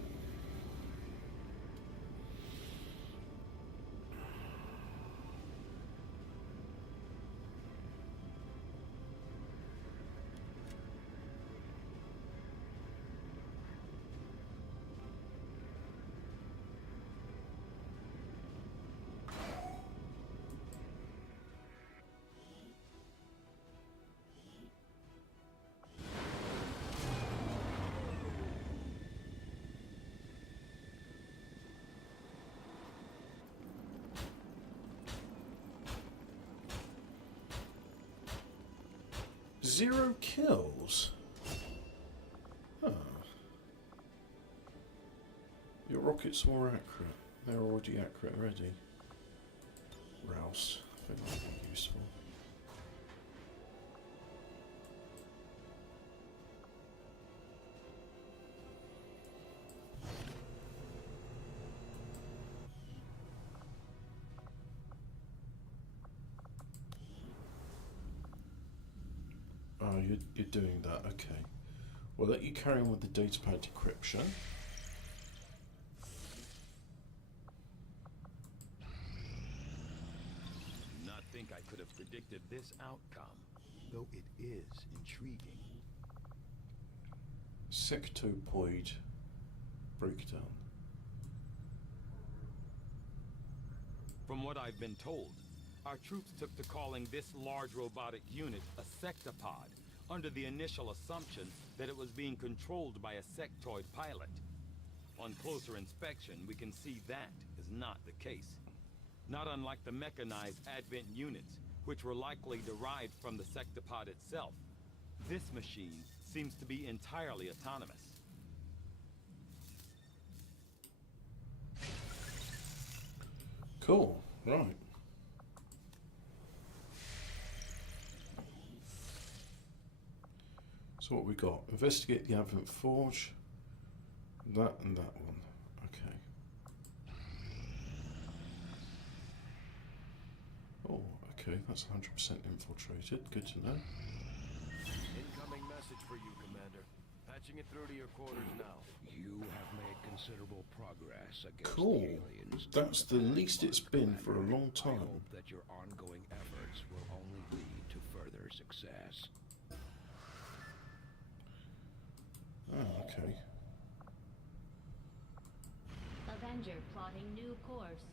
Zero kills? Huh. Your rocket's more accurate. They're already accurate already. Rouse. I think that would be useful. Oh, you're doing that, okay. We'll let you carry on with the datapad decryption. Not think I could have predicted this outcome, though it is intriguing. Sectopoid breakdown. From what I've been told, our troops took to calling this large robotic unit a sectopod, under the initial assumption that it was being controlled by a sectoid pilot. On closer inspection, we can see that is not the case. not unlike the mechanized Advent units, which were likely derived from the sectopod itself. This machine seems to be entirely autonomous. Cool, right. So what we got? Investigate the Advent Forge. That and that one. Okay. Oh, okay, that's 100% infiltrated. Good to know. Incoming message for you, Commander. Patching it through to your quarters now. You have made considerable progress against Cool. the aliens. That's the least it's been for a long I time. hope that your ongoing efforts will only lead to further success. Oh, okay. Avenger plotting new course.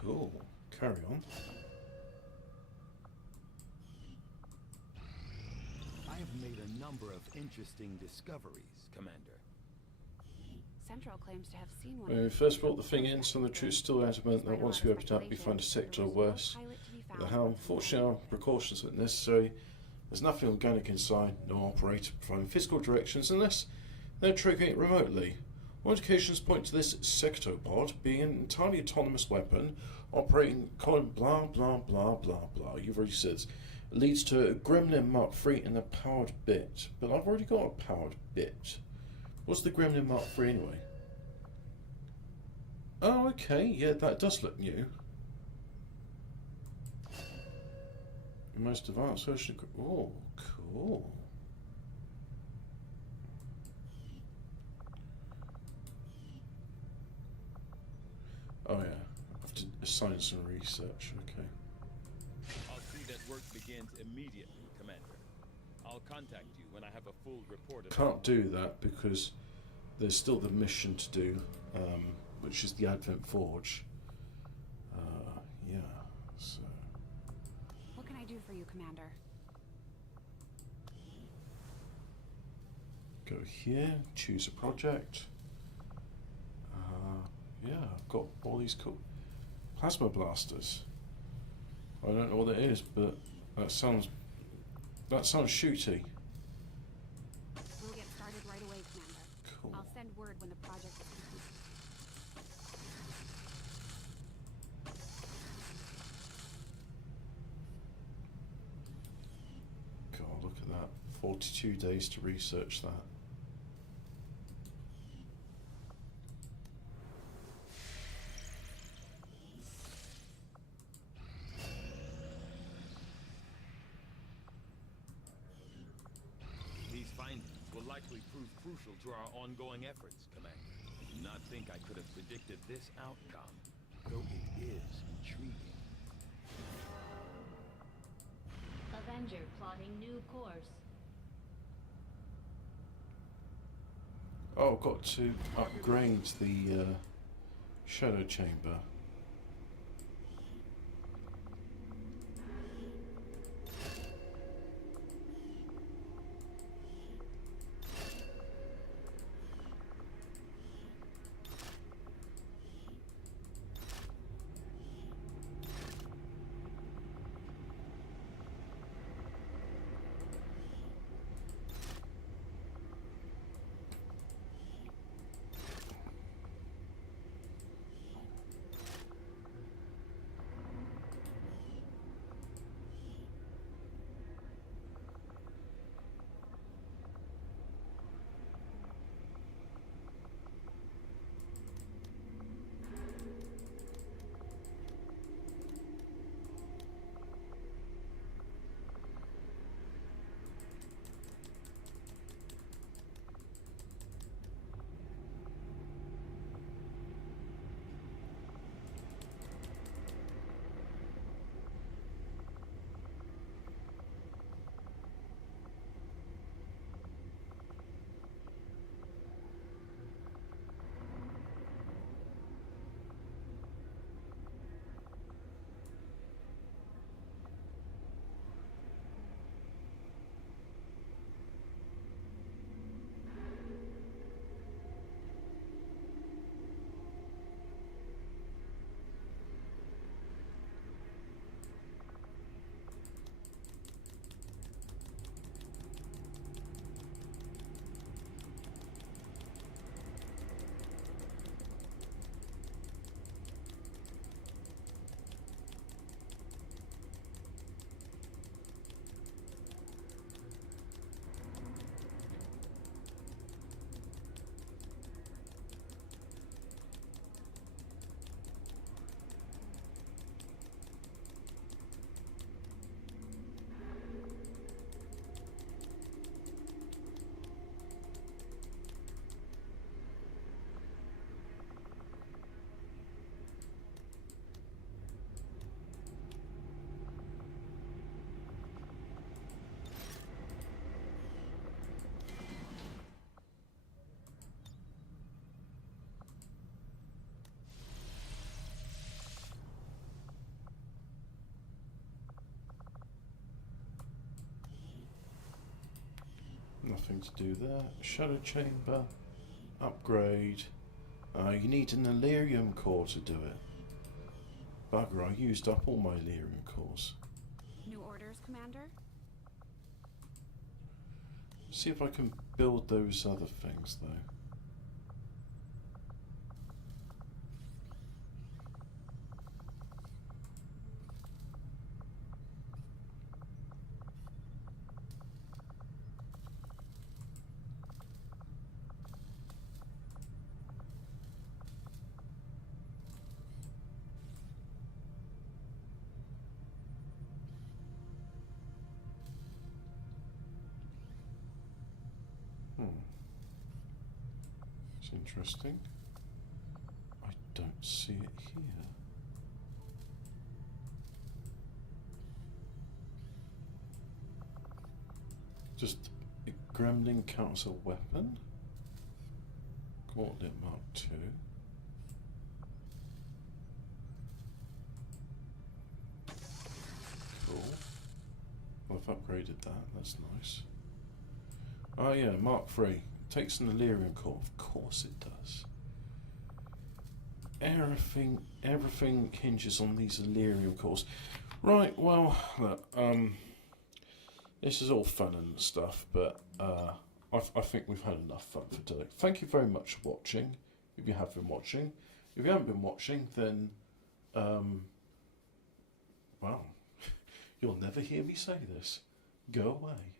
Cool. Carry on. I have made a number of interesting discoveries, Commander. Central claims to have seen one. We first brought the thing in, some of the troops still adamant that once we open it up we find a sector or worse. Unfortunately, our precautions are necessary. There's nothing organic inside, no operator providing physical directions unless they're triggering it remotely. All indications point to this sectopod being an entirely autonomous weapon operating blah blah blah blah blah. You've already said it leads to a Gremlin Mark III and a powered bit, but I've already got a powered bit. What's the Gremlin Mark III anyway? Oh, okay, yeah, that does look new. Most advanced version. Oh, cool. Oh yeah, I have to assign some research. Okay. I'll see that work begins immediately, Commander. I'll contact you when I have a full report of Can't do that because there's still the mission to do, which is the Advent Forge. Yeah. So. What can I do for you, Commander? Go here, choose a project. Yeah, I've got all these cool plasma blasters. I don't know what it is, but that sounds shooty. We'll get started right away, Commander. Cool. I'll send word when the project is complete. God, look at that. 42 days to research that. These findings will likely prove crucial to our ongoing efforts, Commander. I do not think I could have predicted this outcome, though it is intriguing. Avenger plotting new course. Oh, I've got to upgrade the shadow chamber. nothing to do there. Shadow chamber, upgrade. You need an Illyrium core to do it. Bugger, I used up all my Illyrium cores. New orders, Commander? See if I can build those other things though. It's interesting. I don't see it here. Just a Gremlin counts a weapon. Gauntlet Mark II. Cool. Well, I've upgraded that. That's nice. Oh yeah, Mark III. Takes an Illyrian core. Of course it does. Everything hinges on these Illyrian cores. Right, well, look, this is all fun and stuff, but I think we've had enough fun for today. Thank you very much for watching, if you have been watching. If you haven't been watching, then, well, you'll never hear me say this. Go away.